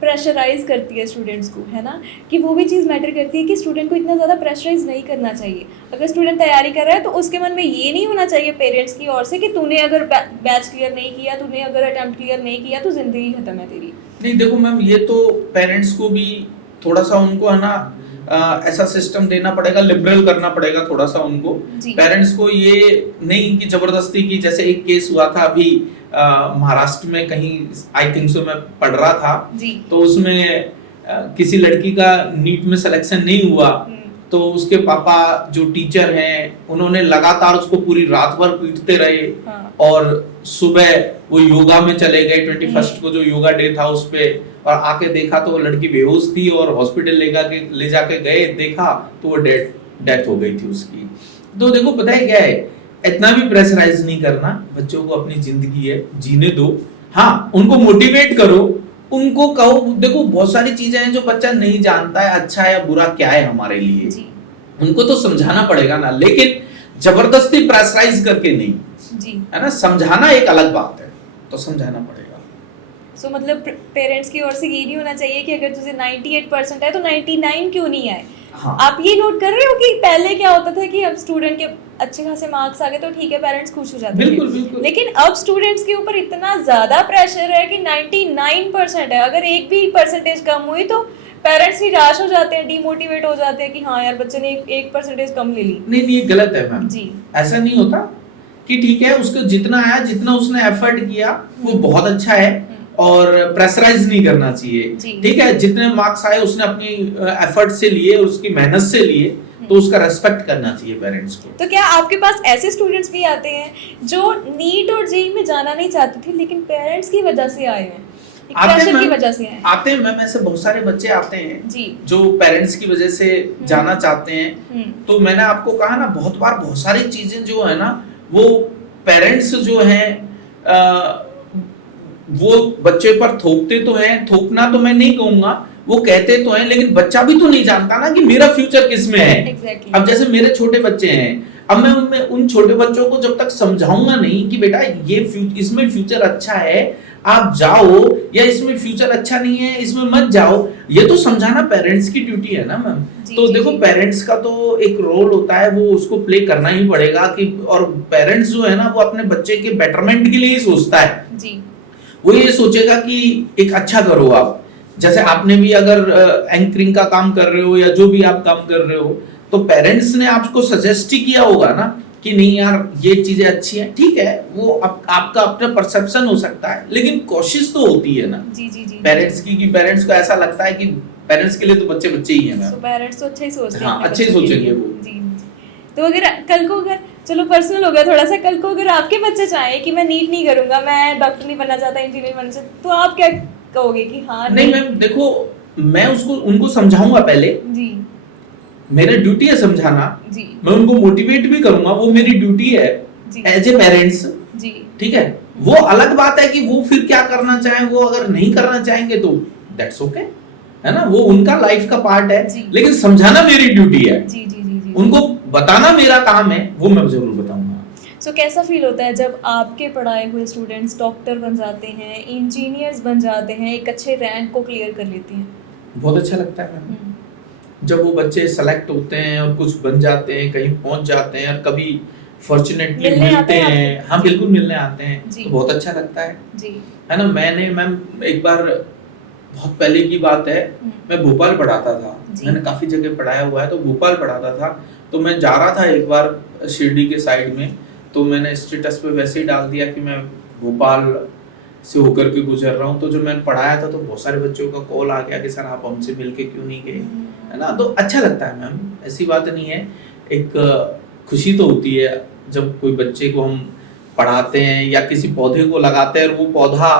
प्रेशराइज करती है स्टूडेंट्स को, है ना, कि वो भी चीज़ मैटर करती है कि स्टूडेंट को इतना ज़्यादा प्रेशराइज नहीं करना चाहिए? अगर स्टूडेंट तैयारी कर रहा है तो उसके मन में ये नहीं होना चाहिए पेरेंट्स की ओर से कि तूने अगर बैच क्लियर नहीं किया, तूने अगर अटेम्प्ट क्लियर नहीं किया तो ज़िंदगी खत्म है तेरी। नहीं देखो मैम, ये तो पेरेंट्स को भी थोड़ा सा उनको है ना ऐसा सिस्टम देना पड़ेगा, लिबरल करना पड़ेगा थोड़ा सा उनको। पेरेंट्स को ये नहीं कि जबरदस्ती की, जैसे एक केस हुआ था अभी महाराष्ट्र में कहीं, आई थिंक सो मैं पढ़ रहा था, तो उसमें किसी लड़की का नीट में सिलेक्शन नहीं हुआ, तो उसके पापा जो टीचर हैं उन्होंने लगातार उसको पूरी रात भर पीटते रहे। और सुबह वो योगा में चले गए, 21 को जो योगा डे था उस पे, और आके देखा तो वो लड़की बेहोश थी, और हॉस्पिटल ले जाके गए, देखा तो वो डेथ हो गई थी उसकी। तो देखो पता है क्या है, इतना भी प्रेशराइज नहीं करना बच्चों को, अपनी जिंदगी है, जीने दो। हाँ, उनको मोटिवेट करो, उनको कहो, देखो बहुत सारी चीजें हैं जो बच्चा नहीं जानता है अच्छा या बुरा क्या है हमारे लिए, उनको तो समझाना पड़ेगा ना, लेकिन जबरदस्ती प्रेशराइज करके नहीं, है ना। समझाना एक अलग बात है, तो समझाना पड़ेगा। सो मतलब पेरेंट्स की ओर से ये नहीं होना चाहिए कि अगर तुझे 98% है तो 99 क्यों नहीं आए। हाँ। आप ये नोट कर रहे हो कि पहले क्या होता था कि अब स्टूडेंट के अच्छे खासे मार्क्स आ गए तो ठीक है, पेरेंट्स खुश हो जाते थे। बिल्कुल। लेकिन अब स्टूडेंट्स के ऊपर इतना ज्यादा प्रेशर है कि 99% है, अगर एक भी परसेंटेज कम हुई तो पेरेंट्स निराश हो जाते हैं, डिमोटिवेट हो जाते हैं कि हाँ यार बच्चे ने 1% कम ले ली। नहीं, ये गलत है मैम जी। ऐसा नहीं होता कि ठीक है, उसको जितना आया, जितना उसने एफर्ट किया वो बहुत अच्छा है, और प्रेशराइज नहीं करना चाहिए। ठीक है, जितने मार्क्स आए उसने अपनी एफर्ट से लिए, उसकी मेहनत से लिए, तो उसका रेस्पेक्ट करना चाहिए पेरेंट्स को। तो क्या आपके पास ऐसे स्टूडेंट्स भी आते हैं जो नीट और जेईई में जाना नहीं चाहते थे लेकिन पेरेंट्स की वजह से आए हैं, प्रेशर की वजह से आते हैं मैम? ऐसे बहुत सारे बच्चे आते हैं जो पेरेंट्स की वजह से जाना चाहते हैं। तो मैंने आपको कहा ना, बहुत सारी चीजें जो है ना, वो पेरेंट्स जो हैं वो बच्चे पर थोपते तो हैं, थोपना तो मैं नहीं कहूंगा, वो कहते तो हैं, लेकिन बच्चा भी तो नहीं जानता ना कि मेरा फ्यूचर किस में है। exactly. अब जैसे मेरे छोटे बच्चे हैं, अब मैं उन छोटे बच्चों को जब तक समझाऊंगा नहीं कि बेटा ये इसमें फ्यूचर अच्छा है, आप जाओ, या इसमें फ्यूचर अच्छा नहीं है, इसमें मत जाओ, ये तो समझाना पेरेंट्स की ड्यूटी है ना मैम। तो देखो पेरेंट्स का तो एक रोल होता है, वो उसको प्ले करना ही पड़ेगा कि, और पेरेंट्स जो है ना वो अपने बच्चे के बेटरमेंट के लिए ही सोचता है जी। वो ये सोचेगा कि एक अच्छा करो आप, जैसे आपने भी अगर एंकरिंग का काम कर रहे हो या जो भी आप काम कर रहे हो, तो पेरेंट्स ने आपको सजेस्ट ही किया होगा ना कि नहीं यार ये चीजें अच्छी हैं, ठीक है, वो आपका अपना परसेप्शन हो सकता है, लेकिन कोशिश तो होती है ना जी। पेरेंट्स की, कि पेरेंट्स को ऐसा लगता है कि पेरेंट्स के लिए तो बच्चे बच्चे ही हैं। पेरेंट्स तो अच्छा ही सोचते हैं। हाँ, अच्छे ही सोचेंगे वो जी। तो अगर कल को, अगर चलो पर्सनल हो गया थोड़ा सा, कल को अगर आपके बच्चे चाहें कि मैं नीट नहीं करूंगा, मैं डॉक्टर नहीं बनना चाहता, इंजीनियर बनना चाहता, तो आप क्या कहोगे कि हाँ नहीं मैम देखो, मैं उनको समझाऊंगा पहले जी, मेरा ड्यूटी है समझाना जी, मैं उनको मोटिवेट भी करूंगा, वो मेरी ड्यूटी है एज ए पेरेंट्स जी। ठीक है, वो अलग बात है कि वो फिर क्या करना चाहें, वो अगर नहीं करना चाहेंगे तो दैट्स ओके, है ना, वो उनका लाइफ का पार्ट है, लेकिन समझाना मेरी ड्यूटी है जी। उनको बताना मेरा काम है, वो मैं जरूर बताऊंगा। सो कैसा फील होता है जब आपके पढ़ाए हुए स्टूडेंट्स डॉक्टर बन जाते हैं, इंजीनियर्स बन जाते हैं, एक अच्छे रैंक को क्लियर कर लेते हैं? बहुत अच्छा लगता है मैम, जब वो बच्चे सेलेक्ट होते हैं और कुछ बन जाते हैं, कहीं पहुंच जाते हैं, और कभी फॉर्चुनेटली मिलते हैं, हाँ बिल्कुल मिलने आते हैं, तो बहुत अच्छा लगता है जी। है ना। मैंने मैम एक बार, बहुत पहले की बात है, मैं भोपाल पढ़ाता था, मैंने काफी जगह पढ़ाया हुआ है, तो भोपाल पढ़ाता था, तो मैं जा रहा था एक बार शिरडी के साइड में, तो मैंने स्टेटस पे वैसे ही डाल दिया कि मैं भोपाल से होकर के गुजर रहा हूँ। तो जो मैंने पढ़ाया था, तो बहुत सारे बच्चों का कॉल आ गया कि सर आप हमसे मिलके क्यों नहीं गए, है ना। तो अच्छा लगता है मैम, ऐसी बात नहीं है, एक खुशी तो होती है जब कोई बच्चे को हम पढ़ाते हैं या किसी पौधे को लगाते हैं और वो पौधा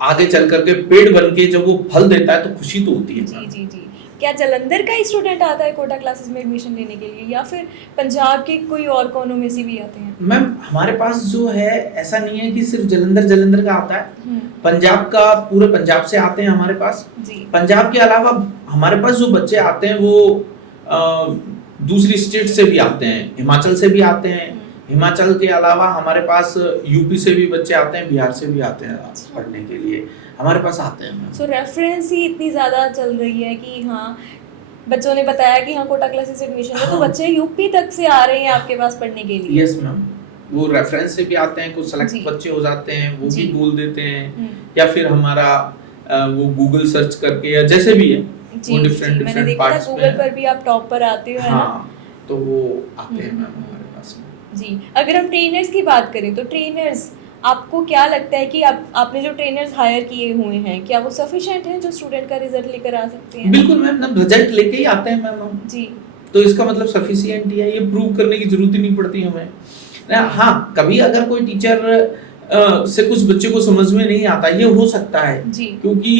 आगे चल करके पेड़ बन के जब वो फल देता है, तो खुशी तो होती है। जी जी जी। क्या जालंधर का ही स्टूडेंट आता है कोटा क्लासेस में एडमिशन लेने के लिए, या फिर पंजाब के कोई और कोनों में से भी आते हैं? मैम हमारे पास जो है, ऐसा नहीं है कि सिर्फ जालंधर का आता है, पंजाब का, पूरे पंजाब से आते हैं हमारे पास जी। पंजाब के अलावा हमारे पास जो बच्चे आते हैं वो दूसरी स्टेट से भी आते हैं, हिमाचल से भी आते हैं, हिमाचल के अलावा हमारे पास यूपी से भी बच्चे आते हैं, बिहार से भी आते हैं पढ़ने के लिए, हमारे पास आते हैं। सो रेफरेंस ही इतनी ज़्यादा चल रही है कि हाँ, बच्चों ने बताया कि हाँ कोटा क्लासेस एडमिशन है, तो बच्चे यूपी तक से आ रहे हैं आपके पास पढ़ने के लिए। यस मैम, वो रेफरेंस से भी आते हैं, कुछ सेलेक्ट बच्चे हो जाते हैं, वो भी बोल देते हैं, या फिर हमारा वो गूगल सर्च करके, या जैसे भी है वो डिफरेंट पार्ट्स में। गूगल पर भी आप टॉप पर आते हो, हाँ, तो वो आते हैं मैम हमारे पास में जी। अगर हम ट्रेनर्स की बात करें, तो ट्रेनर्स आपको क्या लगता है कि आपने जो ट्रेनर्स हायर किए हुए हैं, क्या वो सफिशिएंट हैं जो स्टूडेंट का रिजल्ट लेकर आ सकते हैं? बिल्कुल मैम, ना रिजल्ट लेके ही आते हैं मैम जी, तो इसका मतलब सफिशिएंट ही है, ये प्रूव करने की जरूरत ही नहीं पड़ती हमें। हाँ, कभी अगर कोई टीचर से कुछ बच्चे को समझ में नहीं आता, ये हो सकता है जी, क्योंकि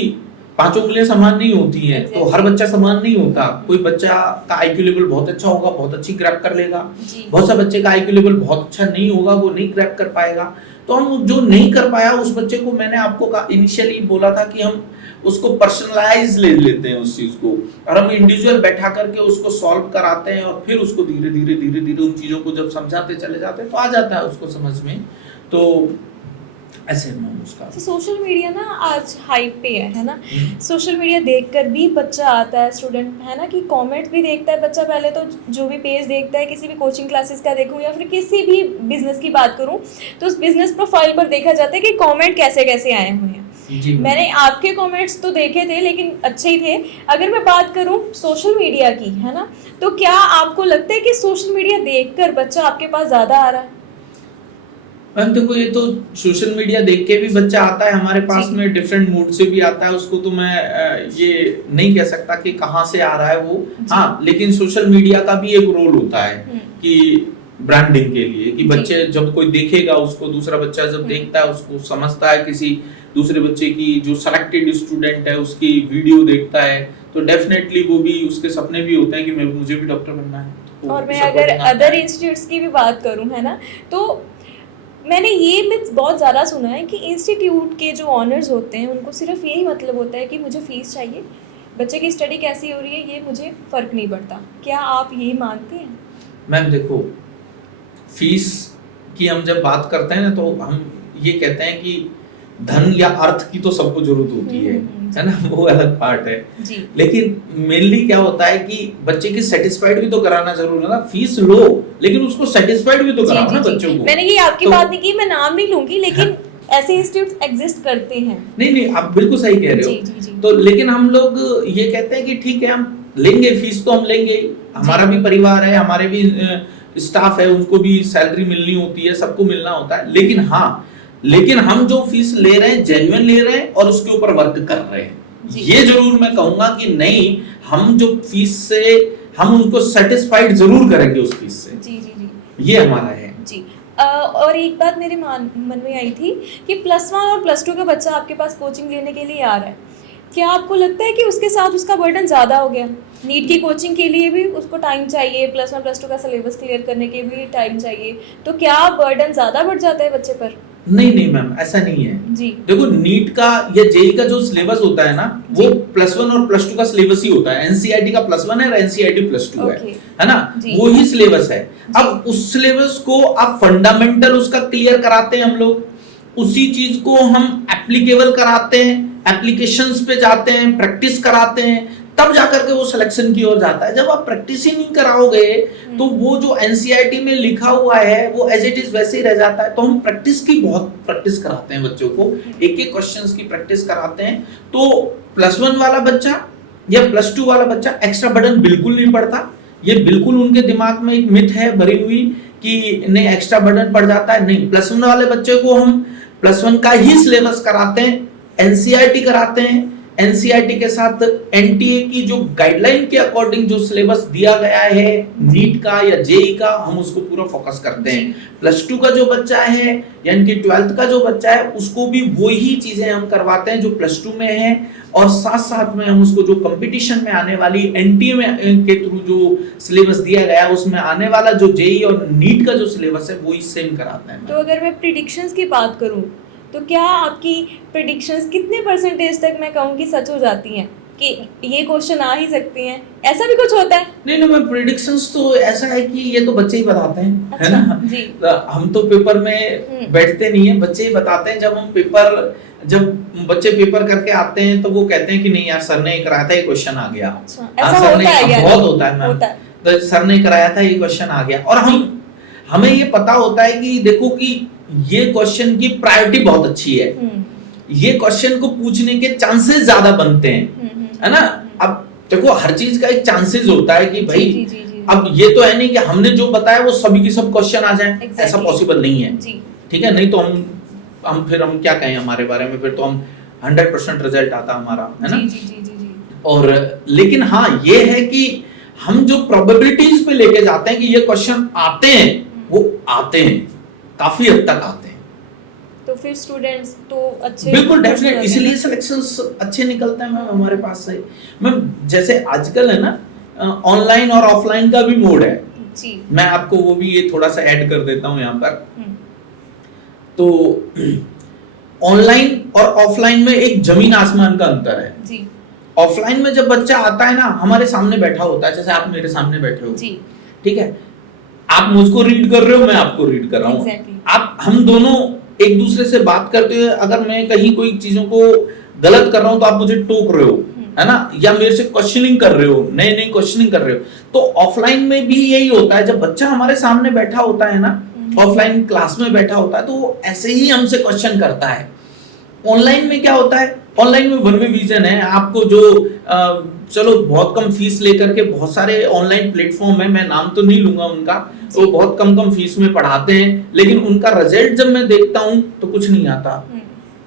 पांचों उंगलियां समान नहीं होती हैं, तो हर बच्चा समान नहीं होता। कोई बच्चा का आईक्यू लेवल बहुत अच्छा होगा, बहुत अच्छी ग्रैब कर लेगा, बहुत सा बच्चे का आईक्यू लेवल बहुत अच्छा नहीं होगा, वो नहीं ग्रैब कर पाएगा। तो हम जो नहीं कर पाया उस बच्चे को, मैंने आपको इनिशियली बोला था कि हम उसको पर्सनलाइज ले लेते हैं उस चीज को, और हम इंडिविजुअल बैठा करके उसको सॉल्व कराते हैं, और फिर उसको धीरे धीरे उन चीजों को जब समझाते चले जाते हैं, तो आ जाता है उसको समझ में। तो ऐसे उसका सोशल मीडिया ना आज हाइप पे है ना। सोशल मीडिया देखकर भी बच्चा आता है, स्टूडेंट है ना, कि कमेंट भी देखता है बच्चा। पहले तो जो भी पेज देखता है, किसी भी कोचिंग क्लासेस का देखूं या फिर किसी भी बिजनेस की बात करूं, तो उस बिजनेस प्रोफाइल पर देखा जाता है कि कमेंट कैसे कैसे आए हुए हैं। मैंने आपके कमेंट्स तो देखे थे, लेकिन अच्छे ही थे। अगर मैं बात करूं सोशल मीडिया की, है ना, तो क्या आपको लगता है कि सोशल मीडिया देखकर बच्चा आपके पास ज्यादा आ रहा है? मैम देखो, ये तो सोशल मीडिया देख के भी बच्चा आता है हमारे पास में, डिफरेंट मूड से भी आता है। उसको तो मैं ये नहीं कह सकता कि कहाँ से आ रहा है वो, हाँ, लेकिन सोशल मीडिया का भी एक रोल होता है कि ब्रांडिंग के लिए, कि बच्चे जब कोई देखेगा उसको, दूसरा बच्चा जब देखता है उसको, समझता है किसी दूसरे बच्चे की, जो सेलेक्टेड स्टूडेंट है उसकी वीडियो देखता है, तो डेफिनेटली वो भी, उसके सपने भी होते हैं कि मुझे भी डॉक्टर बनना है। और मैं अगर अदर इंस्टीट्यूट्स की भी बात करूं, है ना, तो मैंने ये मिथ्स बहुत ज़्यादा सुना है कि इंस्टीट्यूट के जो ऑनर्स होते हैं उनको सिर्फ यही मतलब होता है कि मुझे फ़ीस चाहिए, बच्चे की स्टडी कैसी हो रही है ये मुझे फ़र्क नहीं पड़ता। क्या आप यही मानते हैं? मैम देखो, फीस की हम जब बात करते हैं ना, तो हम ये कहते हैं कि धन या अर्थ की तो सबको जरूरत होती है ना, वो अलग पार्ट है जी। लेकिन मेनली क्या होता है कि बच्चे की सेटिस्फाइड भी तो कराना जरूर है ना। फीस लो, लेकिन उसको सेटिस्फाइड भी तो कराओ ना बच्चों को। मैंने ये आपकी बात नहीं की, मैं नाम नहीं लूंगी, लेकिन ऐसे इंस्टीट्यूट्स एग्जिस्ट करते हैं। नहीं, आप बिल्कुल सही कह रहे हो। तो लेकिन हम लोग ये कहते हैं कि ठीक है, हम लेंगे फीस, तो हम लेंगे, हमारा भी परिवार है, हमारे भी स्टाफ है, उनको भी सैलरी मिलनी होती है, सबको मिलना होता है। लेकिन हम जो फीस ले रहे हैं जेन्युइन ले रहे हैं और उसके ऊपर वर्क कर रहे हैं। ये जरूर मैं कहूंगा कि नहीं, हम जो फीस से हम उनको सेटिस्फाइड जरूर करेंगे उस फीस से। जी, ये हमारा है जी। और एक बात मेरे मन में आई थी कि +1 और +2 का बच्चा आपके पास कोचिंग लेने के लिए आ रहा है, क्या आपको लगता है कि उसके साथ उसका बर्डन ज़्यादा हो गया? नीट की कोचिंग के लिए भी उसको टाइम चाहिए, +1 +2 का सिलेबस क्लियर करने के भी टाइम चाहिए, तो क्या बर्डन ज़्यादा बढ़ जाता है बच्चे पर? नहीं मैम, ऐसा नहीं है जी। देखो, नीट का या जेई का जो सिलेबस होता है ना, वो +1 और +2 का सिलेबस ही होता है। एनसीईआरटी का +1 है और एनसीईआरटी +2 है ना, वो ही सिलेबस है। अब उस सिलेबस को आप फंडामेंटल उसका क्लियर कराते हैं हम लोग, उसी चीज को हम एप्लीकेबल कराते हैं, एप्लीकेशंस पे जाते हैं, प्रैक्टिस कराते हैं, तब जाकर के वो सिलेक्शन की ओर जाता है। जब आप प्रैक्टिस ही नहीं कराओगे तो वो जो एनसीईआरटी में लिखा हुआ है वो एज इट इज वैसे ही रह जाता है। तो हम प्रैक्टिस की बहुत प्रैक्टिस कराते हैं बच्चों को, एक एक क्वेश्चंस की प्रैक्टिस कराते हैं। तो +1 वाला बच्चा या +2 वाला बच्चा एक्स्ट्रा बर्डन बिल्कुल नहीं पड़ता। ये बिल्कुल उनके दिमाग में एक मिथ है भरी हुई कि नहीं एक्स्ट्रा बर्डन पड़ जाता है। नहीं, +1 वाले बच्चे को हम +1 का ही सिलेबस कराते हैं, एनसीईआरटी कराते हैं। एनसीईआरटी के साथ एनटीए की जो गाइडलाइन के अकॉर्डिंग जो सिलेबस दिया गया है नीट का या जेई का, हम उसको पूरा फोकस करते हैं। +2 का जो बच्चा है यानी कि 12th का जो बच्चा है उसको भी वही चीजें हम करवाते हैं जो +2 में है, और साथ साथ में हम उसको जो कंपटीशन में आने वाली एनटीए में के थ्रू जो सिलेबस दिया गया है उसमें आने वाला जो जेई और नीट का जो सिलेबस है वही सेम कराते हैं। तो अगर मैं प्रिडिक्शंस की बात करूं तो क्या आपकी प्रिडिक्शंस कितने % तक मैं कहूँ कि सच हो जाती हैं कि ये क्वेश्चन आ ही सकती हैं? ऐसा भी कुछ होता है? नहीं, मैं प्रिडिक्शंस तो ऐसा है कि ये तो बच्चे ही बताते हैं, अच्छा, है ना जी। हम तो पेपर में बैठते नहीं है, बच्चे ही बताते हैं। जब बच्चे पेपर करके आते हैं तो वो कहते हैं कि नहीं यार सर ने कराया था ये क्वेश्चन आ गया। अच्छा, ऐसा होता है यार? बहुत होता है मैम, तो सर ने कराया था ये क्वेश्चन आ गया। और हमें ये पता होता है कि देखो कि ये क्वेश्चन की प्रायोरिटी बहुत अच्छी है, ये क्वेश्चन को पूछने के चांसेस ज्यादा बनते हैं, है ना। अब देखो हर चीज का एक चांसेस होता है कि भाई जी। अब ये तो है नहीं कि हमने जो बताया वो सभी की सब क्वेश्चन आ जाए, ऐसा पॉसिबल नहीं है, ठीक है। नहीं तो हम क्या कहें हमारे बारे में, फिर तो हम 100% रिजल्ट आता हमारा, है ना। जी। और लेकिन हाँ ये है कि हम जो प्रोबेबिलिटीज पे लेके जाते हैं कि ये क्वेश्चन आते हैं, वो आते हैं, काफी हद तक आते हैं। तो फिर स्टूडेंट्स तो अच्छे, बिल्कुल डेफिनेट, इसीलिए सिलेक्शंस अच्छे निकलते हैं मैम हमारे पास से। मैम जैसे आजकल है ना ऑनलाइन और ऑफलाइन का भी मोड है जी, मैं आपको वो भी ये थोड़ा सा ऐड कर देता हूँ यहाँ पर। तो ऑनलाइन और ऑफलाइन में एक जमीन आसमान का अंतर है जी। ऑफलाइन में जब बच्चा आता है ना हमारे सामने बैठा होता है, जैसे आप मेरे सामने बैठे हो जी, ठीक है, आप मुझको रीड कर रहे हो, मैं आपको रीड कर रहा हूँ exactly। आप हम दोनों एक दूसरे से बात करते हुए अगर मैं कहीं कोई चीजों को गलत कर रहा हूँ तो आप मुझे टोक रहे हो, है ना, या मेरे से क्वेश्चनिंग कर रहे हो, नई क्वेश्चनिंग कर रहे हो। तो ऑफलाइन में भी यही होता है, जब बच्चा हमारे सामने बैठा होता है ना, ऑफलाइन क्लास में बैठा होता है तो वो ऐसे ही हमसे क्वेश्चन करता है। ऑनलाइन में क्या होता है, ऑनलाइन में वन वे विजन है, आपको जो चलो बहुत कम फीस लेकर के बहुत सारे ऑनलाइन प्लेटफॉर्म है, मैं नाम तो नहीं लूंगा उनका, तो बहुत कम फीस में पढ़ाते हैं, लेकिन उनका रिजल्ट जब मैं देखता हूँ तो कुछ नहीं आता,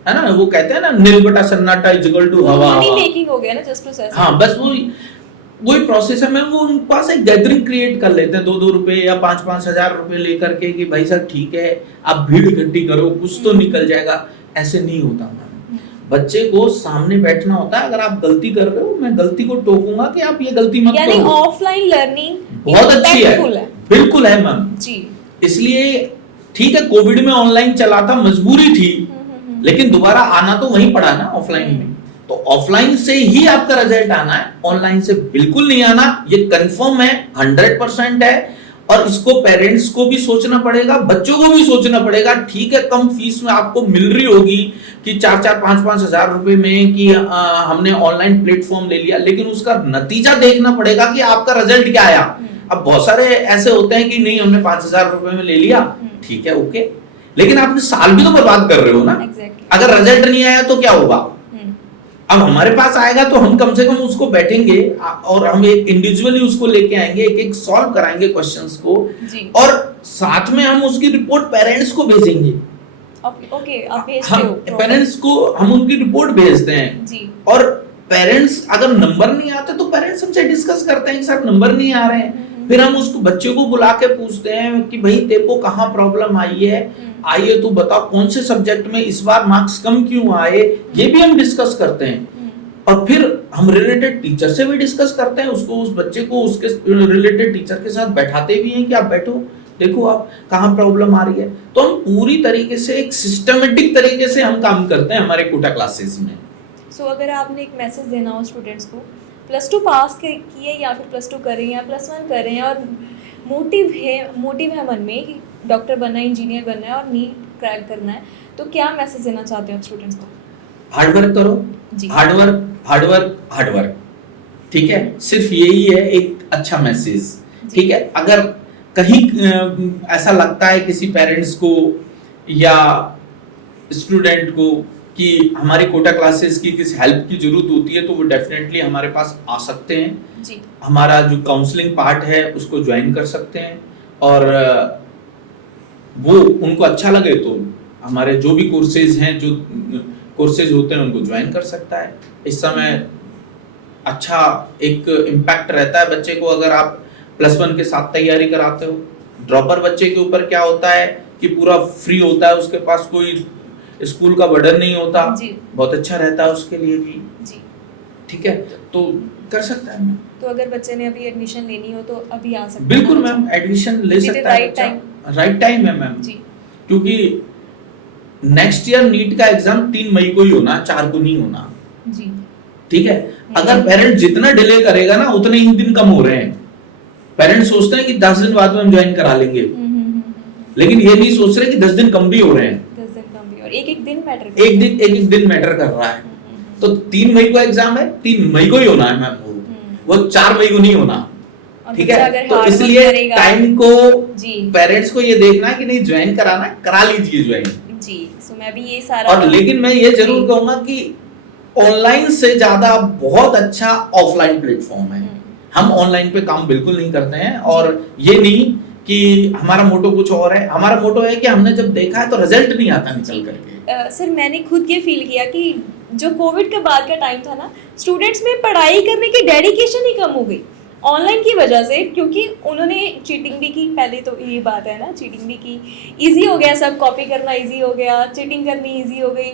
है ना। वो कहते हैं ना नील बटा सन्नाटा इक्वल टू हवा, मेकिंग हो गया ना, जस्ट प्रोसेस। हाँ बस वही प्रोसेस है। मैं वो उनके पास एक गैदरिंग क्रिएट कर लेते हैं 2-2 रुपए या 5-5 हजार रुपए लेकर के कि भाई साहब ठीक है आप भीड़ इकट्ठी करो, कुछ तो निकल जाएगा। ऐसे नहीं होता मैम, बच्चे को सामने बैठना होता है। अगर आप गलती कर रहे हो मैं गलती को टोकूंगा कि आप ये गलती मत करो। यानी ऑफलाइन लर्निंग बहुत अच्छी है, बिल्कुल है मैम जी। इसलिए ठीक है कोविड में ऑनलाइन चला था, मजबूरी थी, लेकिन दोबारा आना तो वहीं पड़ा ना ऑफलाइन में। तो ऑफलाइन से ही आपका रिजल्ट आना है, ऑनलाइन से बिल्कुल नहीं आना, ये कंफर्म है, 100% है। और इसको पेरेंट्स को भी सोचना पड़ेगा, बच्चों को भी सोचना पड़ेगा। ठीक है कम फीस में आपको मिल रही होगी कि 4-5 हजार रुपए में कि हमने ऑनलाइन प्लेटफॉर्म ले लिया, लेकिन उसका नतीजा देखना पड़ेगा कि आपका रिजल्ट क्या आया। अब बहुत सारे ऐसे होते हैं कि नहीं हमने 5,000 रुपए में ले लिया, ठीक है ओके, लेकिन आपने साल भी तो बर्बाद कर रहे हो ना। अगर रिजल्ट नहीं आया तो क्या होगा। अब हमारे पास आएगा तो हम कम से कम उसको बैठेंगे और हम एक इंडिविजुअली उसको लेके आएंगे, एक सॉल्व कराएंगे क्वेश्चंस को, और साथ में हम उसकी रिपोर्ट पेरेंट्स को भेजेंगे। ओके, आप भेजते हो पेरेंट्स को, हम उनकी रिपोर्ट भेजते हैं जी। और पेरेंट्स अगर नंबर नहीं आते तो पेरेंट्स हमसे डिस्कस करते हैं कि सर नंबर नहीं आ रहे हैं। फिर हम उसको बच्चे को बुला के पूछते हैं कि भाई तेरे को कहाँ प्रॉब्लम आई है, आइए तू बता कौन से सब्जेक्ट में इस बार मार्क्स कम क्यों आए, ये भी हम डिस्कस करते हैं। और फिर हम रिलेटेड टीचर से भी डिस्कस करते हैं, उसको उस बच्चे को उसके रिलेटेड टीचर के साथ बैठाते भी हैं कि आप बैठो देखो आप कहाँ प्रॉब्लम आ रही है। तो हम पूरी तरीके से एक सिस्टमेटिक तरीके से हम काम करते हैं हमारे कोटा क्लासेस में। सो अगर आपने एक मैसेज देना हो स्टूडेंट्स को, +2 पास किए या फिर +2 करें या +1 करें और मोटिव है मन में कि डॉक्टर बनना है, इंजीनियर बनना है और नीट क्रैक करना है, तो क्या मैसेज देना चाहते हो स्टूडेंट्स को? हार्डवर्क करो, जी। हार्डवर्क हार्डवर्क हार्डवर्क, ठीक है, सिर्फ यही है एक अच्छा मैसेज, ठीक है। अगर कहीं ऐसा लगता है किसी पेरेंट्स को या स्टूडेंट को कि हमारी कोटा क्लासेस की किसी हेल्प की जरूरत होती है, तो वो डेफिनेटली हमारे पास आ सकते हैं जी। हमारा जो काउंसलिंग पार्ट है उसको ज्वाइन कर सकते हैं, और वो उनको अच्छा लगे तो हमारे जो भी कोर्सेज हैं, जो कोर्सेज होते हैं उनको ज्वाइन कर सकता है। इस समय अच्छा एक इम्पैक्ट रहता है बच्चे को अगर आप +1 के साथ तैयारी कराते हो। ड्रॉपर बच्चे के ऊपर क्या होता है कि पूरा फ्री होता है, उसके पास कोई स्कूल का बर्डन नहीं होता, बहुत अच्छा रहता है उसके लिए भी जी। ठीक है, तो कर सकता है मैम। तो अगर बच्चे ने अभी एडमिशन लेनी हो तो अभी आ सकते हैं? बिल्कुल मैम, एडमिशन ले सकता है बच्चा, राइट टाइम है मैम जी, क्योंकि नेक्स्ट ईयर नीट का एग्जाम 3 मई को ही होना, 4 को नहीं होना जी, ठीक है। अगर पेरेंट जितना डिले करेगा ना उतने ही दिन कम हो रहे हैं। पेरेंट्स सोचते हैं कि 10 दिन बाद में हम ज्वाइन करा लेंगे, लेकिन ये नहीं सोच रहे कि 10 दिन कम भी हो रहे हैं, 10 दिन कम भी, और एक दिन मैटर एक दिन मैटर कर रहा है। तो 3 मई को एग्जाम है, 3 मई को ही होना है मैम, वो 4 मई को नहीं होना, ठीक है। तो इसलिए टाइम को पेरेंट्स को ये देखना है कि नहीं ज्वाइन कराना, करा लीजिए ज्वाइन जी। सो मैं भी ये सारा, और लेकिन मैं ये जरूर कहूंगा कि ऑनलाइन से ज्यादा बहुत अच्छा ऑफलाइन प्लेटफॉर्म है। हम ऑनलाइन पे काम बिल्कुल नहीं करते हैं, और ये नहीं कि हमारा मोटो कुछ और है, हमारा मोटो है कि हमने जब देखा है तो रिजल्ट नहीं आता निकल करके। सर मैंने खुद ये फील किया कि जो कोविड के बाद का टाइम था ना, स्टूडेंट्स में पढ़ाई करने की डेडिकेशन ही कम हो गई ऑनलाइन की वजह से, क्योंकि उन्होंने चीटिंग भी की। पहले तो ये बात है ना, चीटिंग भी की, इजी हो गया, सब कॉपी करना इजी हो गया, चीटिंग करनी इजी हो गई,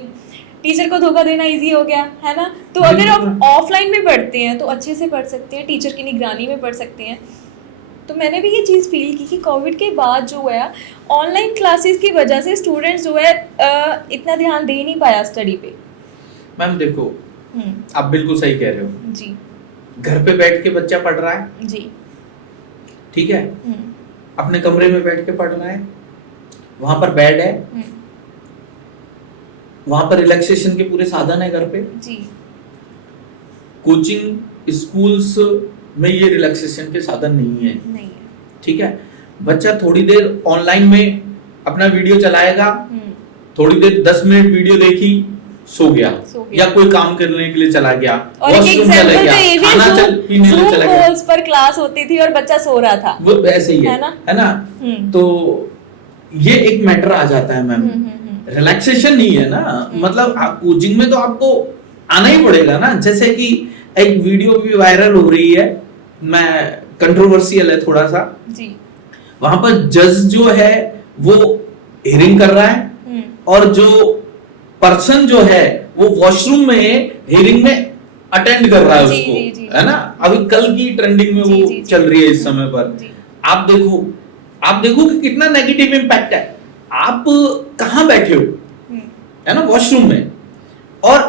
टीचर को धोखा देना इजी हो गया, है ना। तो अगर आप ऑफलाइन में पढ़ते हैं तो अच्छे से पढ़ सकते हैं, टीचर की निगरानी में पढ़ सकते हैं। तो मैंने भी ये चीज़ फील की कि कोविड के बाद जो है ऑनलाइन क्लासेस की वजह से स्टूडेंट्स जो है इतना ध्यान दे नहीं पाया स्टडी पे। मैम देखो, आप बिल्कुल सही कह रहे हो जी। घर पे बैठ के बच्चा पढ़ रहा है जी, ठीक है, अपने कमरे में बैठ के पढ़ रहा है, वहां पर बेड है, वहां पर रिलैक्सेशन के पूरे साधन है घर पे जी। कोचिंग स्कूल्स में ये रिलैक्सेशन के साधन नहीं है, ठीक है। बच्चा थोड़ी देर ऑनलाइन में अपना वीडियो चलाएगा, थोड़ी देर 10 मिनट वीडियो देखी, सो गया, या कोई काम करने के लिए चला गया, और एक एग्जांपल तो ये भी Zoom कॉल्स पर क्लास होती थी और बच्चा सो रहा था, वो ऐसे ही है ना। तो ये एक मैटर आ जाता है मैम, रिलैक्सेशन नहीं है ना, मतलब कोचिंग में तो आपको आना ही पड़ेगा ना। जैसे कि एक वीडियो भी वायरल हो रही है, मैं कंट्रोवर्शियल है थोड़ा सा जी। वहां पर जज जो है वो हियरिंग कर रहा है, और जो पर्सन जो है वो वॉशरूम में हियरिंग में अटेंड कर रहा है उसको, है ना। अभी कल की ट्रेंडिंग में वो चल रही है इस समय पर। आप देखो कि कितना नेगेटिव इम्पैक्ट है। आप कहां बैठे हो, है ना, वॉशरूम में, और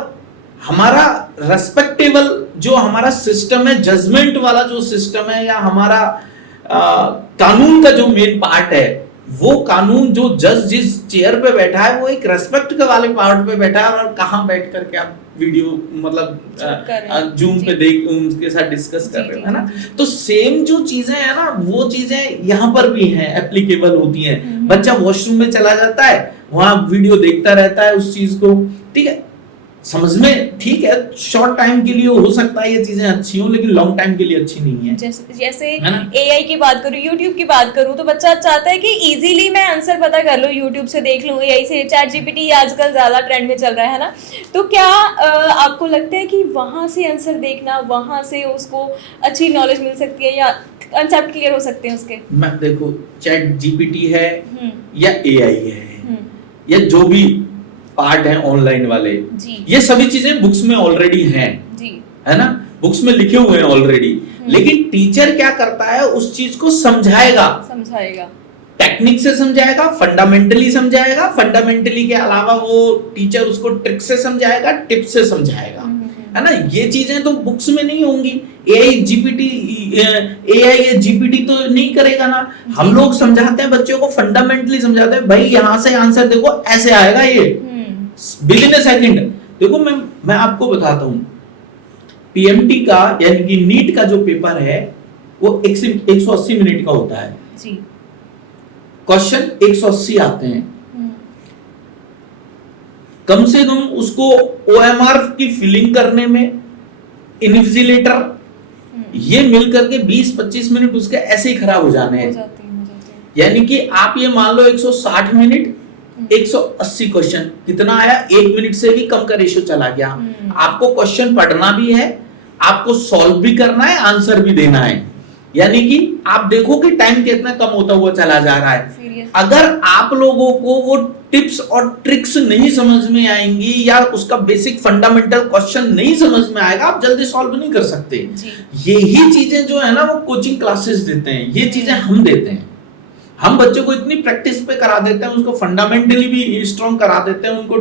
हमारा रेस्पेक्टेबल जो हमारा सिस्टम है, जजमेंट वाला जो सिस्टम है, या हमारा कानून का जो मेन पार्ट है, वो कानून जो जज जिस चेयर पे बैठा है वो एक रेस्पेक्ट के वाले पार्ट पे बैठा है, और कहां बैठ करके आप वीडियो मतलब जूम पे देख उनके साथ डिस्कस कर रहे हो, है ना। तो सेम जो चीजें है ना, वो चीजें यहाँ पर भी हैं, एप्लीकेबल होती हैं। बच्चा वॉशरूम में चला जाता है, वहां वीडियो देखता रहता है उस चीज को, ठीक है, समझ में ठीक है, शॉर्ट टाइम के लिए हो सकता है ये चीजें अच्छी हो, लेकिन लॉन्ग टाइम के लिए अच्छी नहीं है। जैसे एआई की बात करूं, यूट्यूब की बात करूं, तो बच्चा चाहता है कि इजीली मैं आंसर पता कर लूं, यूट्यूब से देख लूं, एआई से, चैट जीपीटी आजकल ज्यादा ट्रेंड में चल रहा है ना। तो क्या आपको लगता है कि वहां से आंसर देखना, वहां से उसको अच्छी नॉलेज मिल सकती है, या कंसेप्ट क्लियर हो सकते हैं उसके? मैं देखो, चैट जीपीटी है या एआई है या जो भी पार्ट है ऑनलाइन वाले, ये सभी चीजें बुक्स में ऑलरेडी हैं, है ना, बुक्स में लिखे हुए हैं ऑलरेडी। लेकिन टीचर क्या करता है, उस चीज को समझाएगा, टेक्निक से समझाएगा, फंडामेंटली समझाएगा, फंडामेंटली के अलावा वो टीचर उसको ट्रिक से समझाएगा, टिप से समझाएगा, है ना। ये चीजें तो बुक्स में नहीं होंगी। एआई या जीपीटी तो नहीं करेगा ना। हम लोग समझाते हैं बच्चों को, फंडामेंटली समझाते हैं, भाई यहाँ से आंसर देखो, ऐसे आएगा ये विद इन अ सेकंड। देखो मैं आपको बताता हूँ, पीएमटी का यानी कि नीट का जो पेपर है वो 180 मिनट का होता है जी। क्वेश्चन 180 आते हैं, कम से कम उसको ओएमआर की फिलिंग करने में, इन्विजिलेटर, ये मिलकर के 20-25 मिनट उसके ऐसे ही खराब हो जाने हैं। यानी कि आप ये मान लो 160 मिनट 180 क्वेश्चन, कितना आया, 1 मिनट से भी कम का रेशियो चला गया। आपको क्वेश्चन पढ़ना भी है, आपको सॉल्व भी करना है, आंसर भी देना है, यानी कि आप देखो कि टाइम कितना कम होता हुआ चला जा रहा है। अगर आप लोगों को वो टिप्स और ट्रिक्स नहीं समझ में आएंगी या उसका बेसिक फंडामेंटल क्वेश्चन नहीं समझ में आएगा, आप जल्दी सॉल्व नहीं कर सकते। यही चीजें जो है ना वो कोचिंग क्लासेस देते हैं, ये चीजें हम देते हैं। हम बच्चों को इतनी प्रैक्टिस पे करा देते हैं, उसको फंडामेंटली भी स्ट्रॉन्ग करा देते हैं, उनको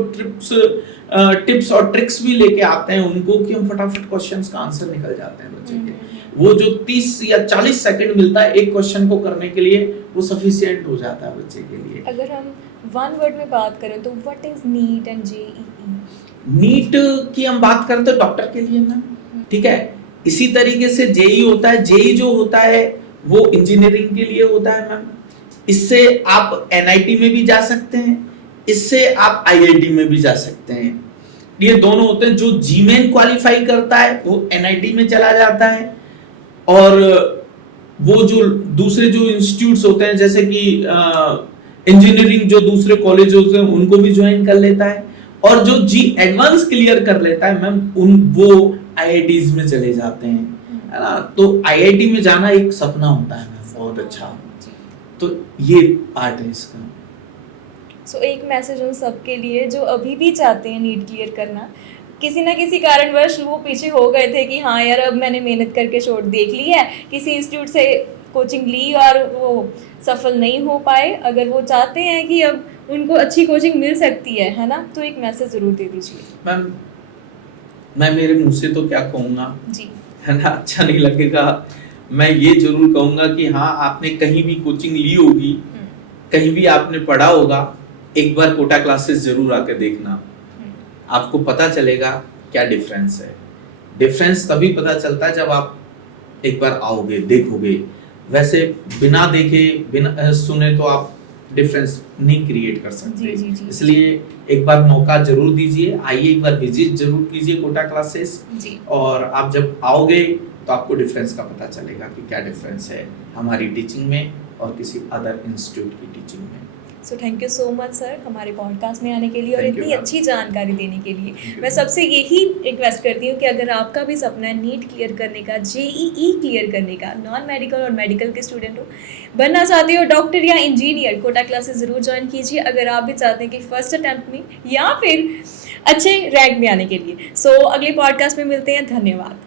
टिप्स और ट्रिक्स भी लेके आते हैं उनको कि हम फटाफट क्वेश्चंस का आंसर निकल जाते हैं बच्चे के। वो जो 30 या 40 सेकंड मिलता है एक क्वेश्चन को करने के लिए, वो सफिशिएंट हो जाता है बच्चे के लिए। अगर हम वन वर्ड में बात करें तो what is NEET and JEE? NEET की हम बात करें तो डॉक्टर के लिए मैम, ठीक है। इसी तरीके से जेई होता है, जेई जो होता है वो इंजीनियरिंग के लिए होता है मैम। इससे आप एनआईटी में भी जा सकते हैं, इससे आप आईआईटी में भी जा सकते हैं। ये दोनों होते हैं। जो जीमेन क्वालिफाई करता है वो एनआईटी में चला जाता है, और वो जो दूसरे जो इंस्टीट्यूट्स होते हैं जैसे कि इंजीनियरिंग जो दूसरे कॉलेज होते हैं उनको भी ज्वाइन कर लेता है, और जो जी एडवांस क्लियर कर लेता है मैम वो आईआईटीज में चले जाते हैं, है ना। तो आईआईटी में जाना एक सपना होता है मैम, बहुत अच्छा। तो ये पार्ट है इसका। सो एक मैसेज उन सबके लिए जो अभी भी चाहते हैं नीट क्लियर करना, किसी ना किसी कारणवश वो पीछे हो गए थे कि हाँ यार अब मैंने मेहनत करके शॉर्ट देख ली है, किसी इंस्टीट्यूट से कोचिंग ली और वो सफल नहीं हो पाए। अगर वो चाहते हैं कि अब उनको अच्छी कोचिंग मिल सकती है ना, तो एक मैसेज जरूर दे दीजिए। मैम मैं मेरे मुंह से तो क्या कहूँगा जी, है ना, अच्छा नहीं लगेगा। मैं ये जरूर कहूँगा कि हाँ आपने कहीं भी कोचिंग ली होगी, कहीं भी आपने पढ़ा होगा, एक बार कोटा क्लासेस जरूर आकर देखना, आपको पता चलेगा क्या डिफरेंस है। डिफरेंस तभी पता चलता है जब आप एक बार आओगे, देखोगे। वैसे बिना देखे बिना सुने तो आप डिफरेंस नहीं क्रिएट कर सकते। इसलिए एक बार मौका जरूर दीजिए, आइए एक बार विजिट जरूर कीजिए कोटा क्लासेस, और आप जब आओगे तो आपको डिफरेंस का पता चलेगा कि क्या डिफरेंस है हमारी टीचिंग में और किसी अदर इंस्टीट्यूट की टीचिंग में। So thank you so much sir हमारे पॉडकास्ट में आने के लिए और इतनी अच्छी जानकारी देने के लिए। मैं सबसे यही रिक्वेस्ट करती हूँ कि अगर आपका भी सपना है नीट क्लियर करने का, जेईई क्लियर करने का, नॉन मेडिकल और मेडिकल के स्टूडेंट हो, बनना चाहते हो डॉक्टर या इंजीनियर, कोटा क्लासेस ज़रूर ज्वाइन कीजिए अगर आप भी चाहते हैं कि फर्स्ट अटैम्प्ट में या फिर अच्छे रैंक में आने के लिए। सो अगले पॉडकास्ट में मिलते हैं, धन्यवाद।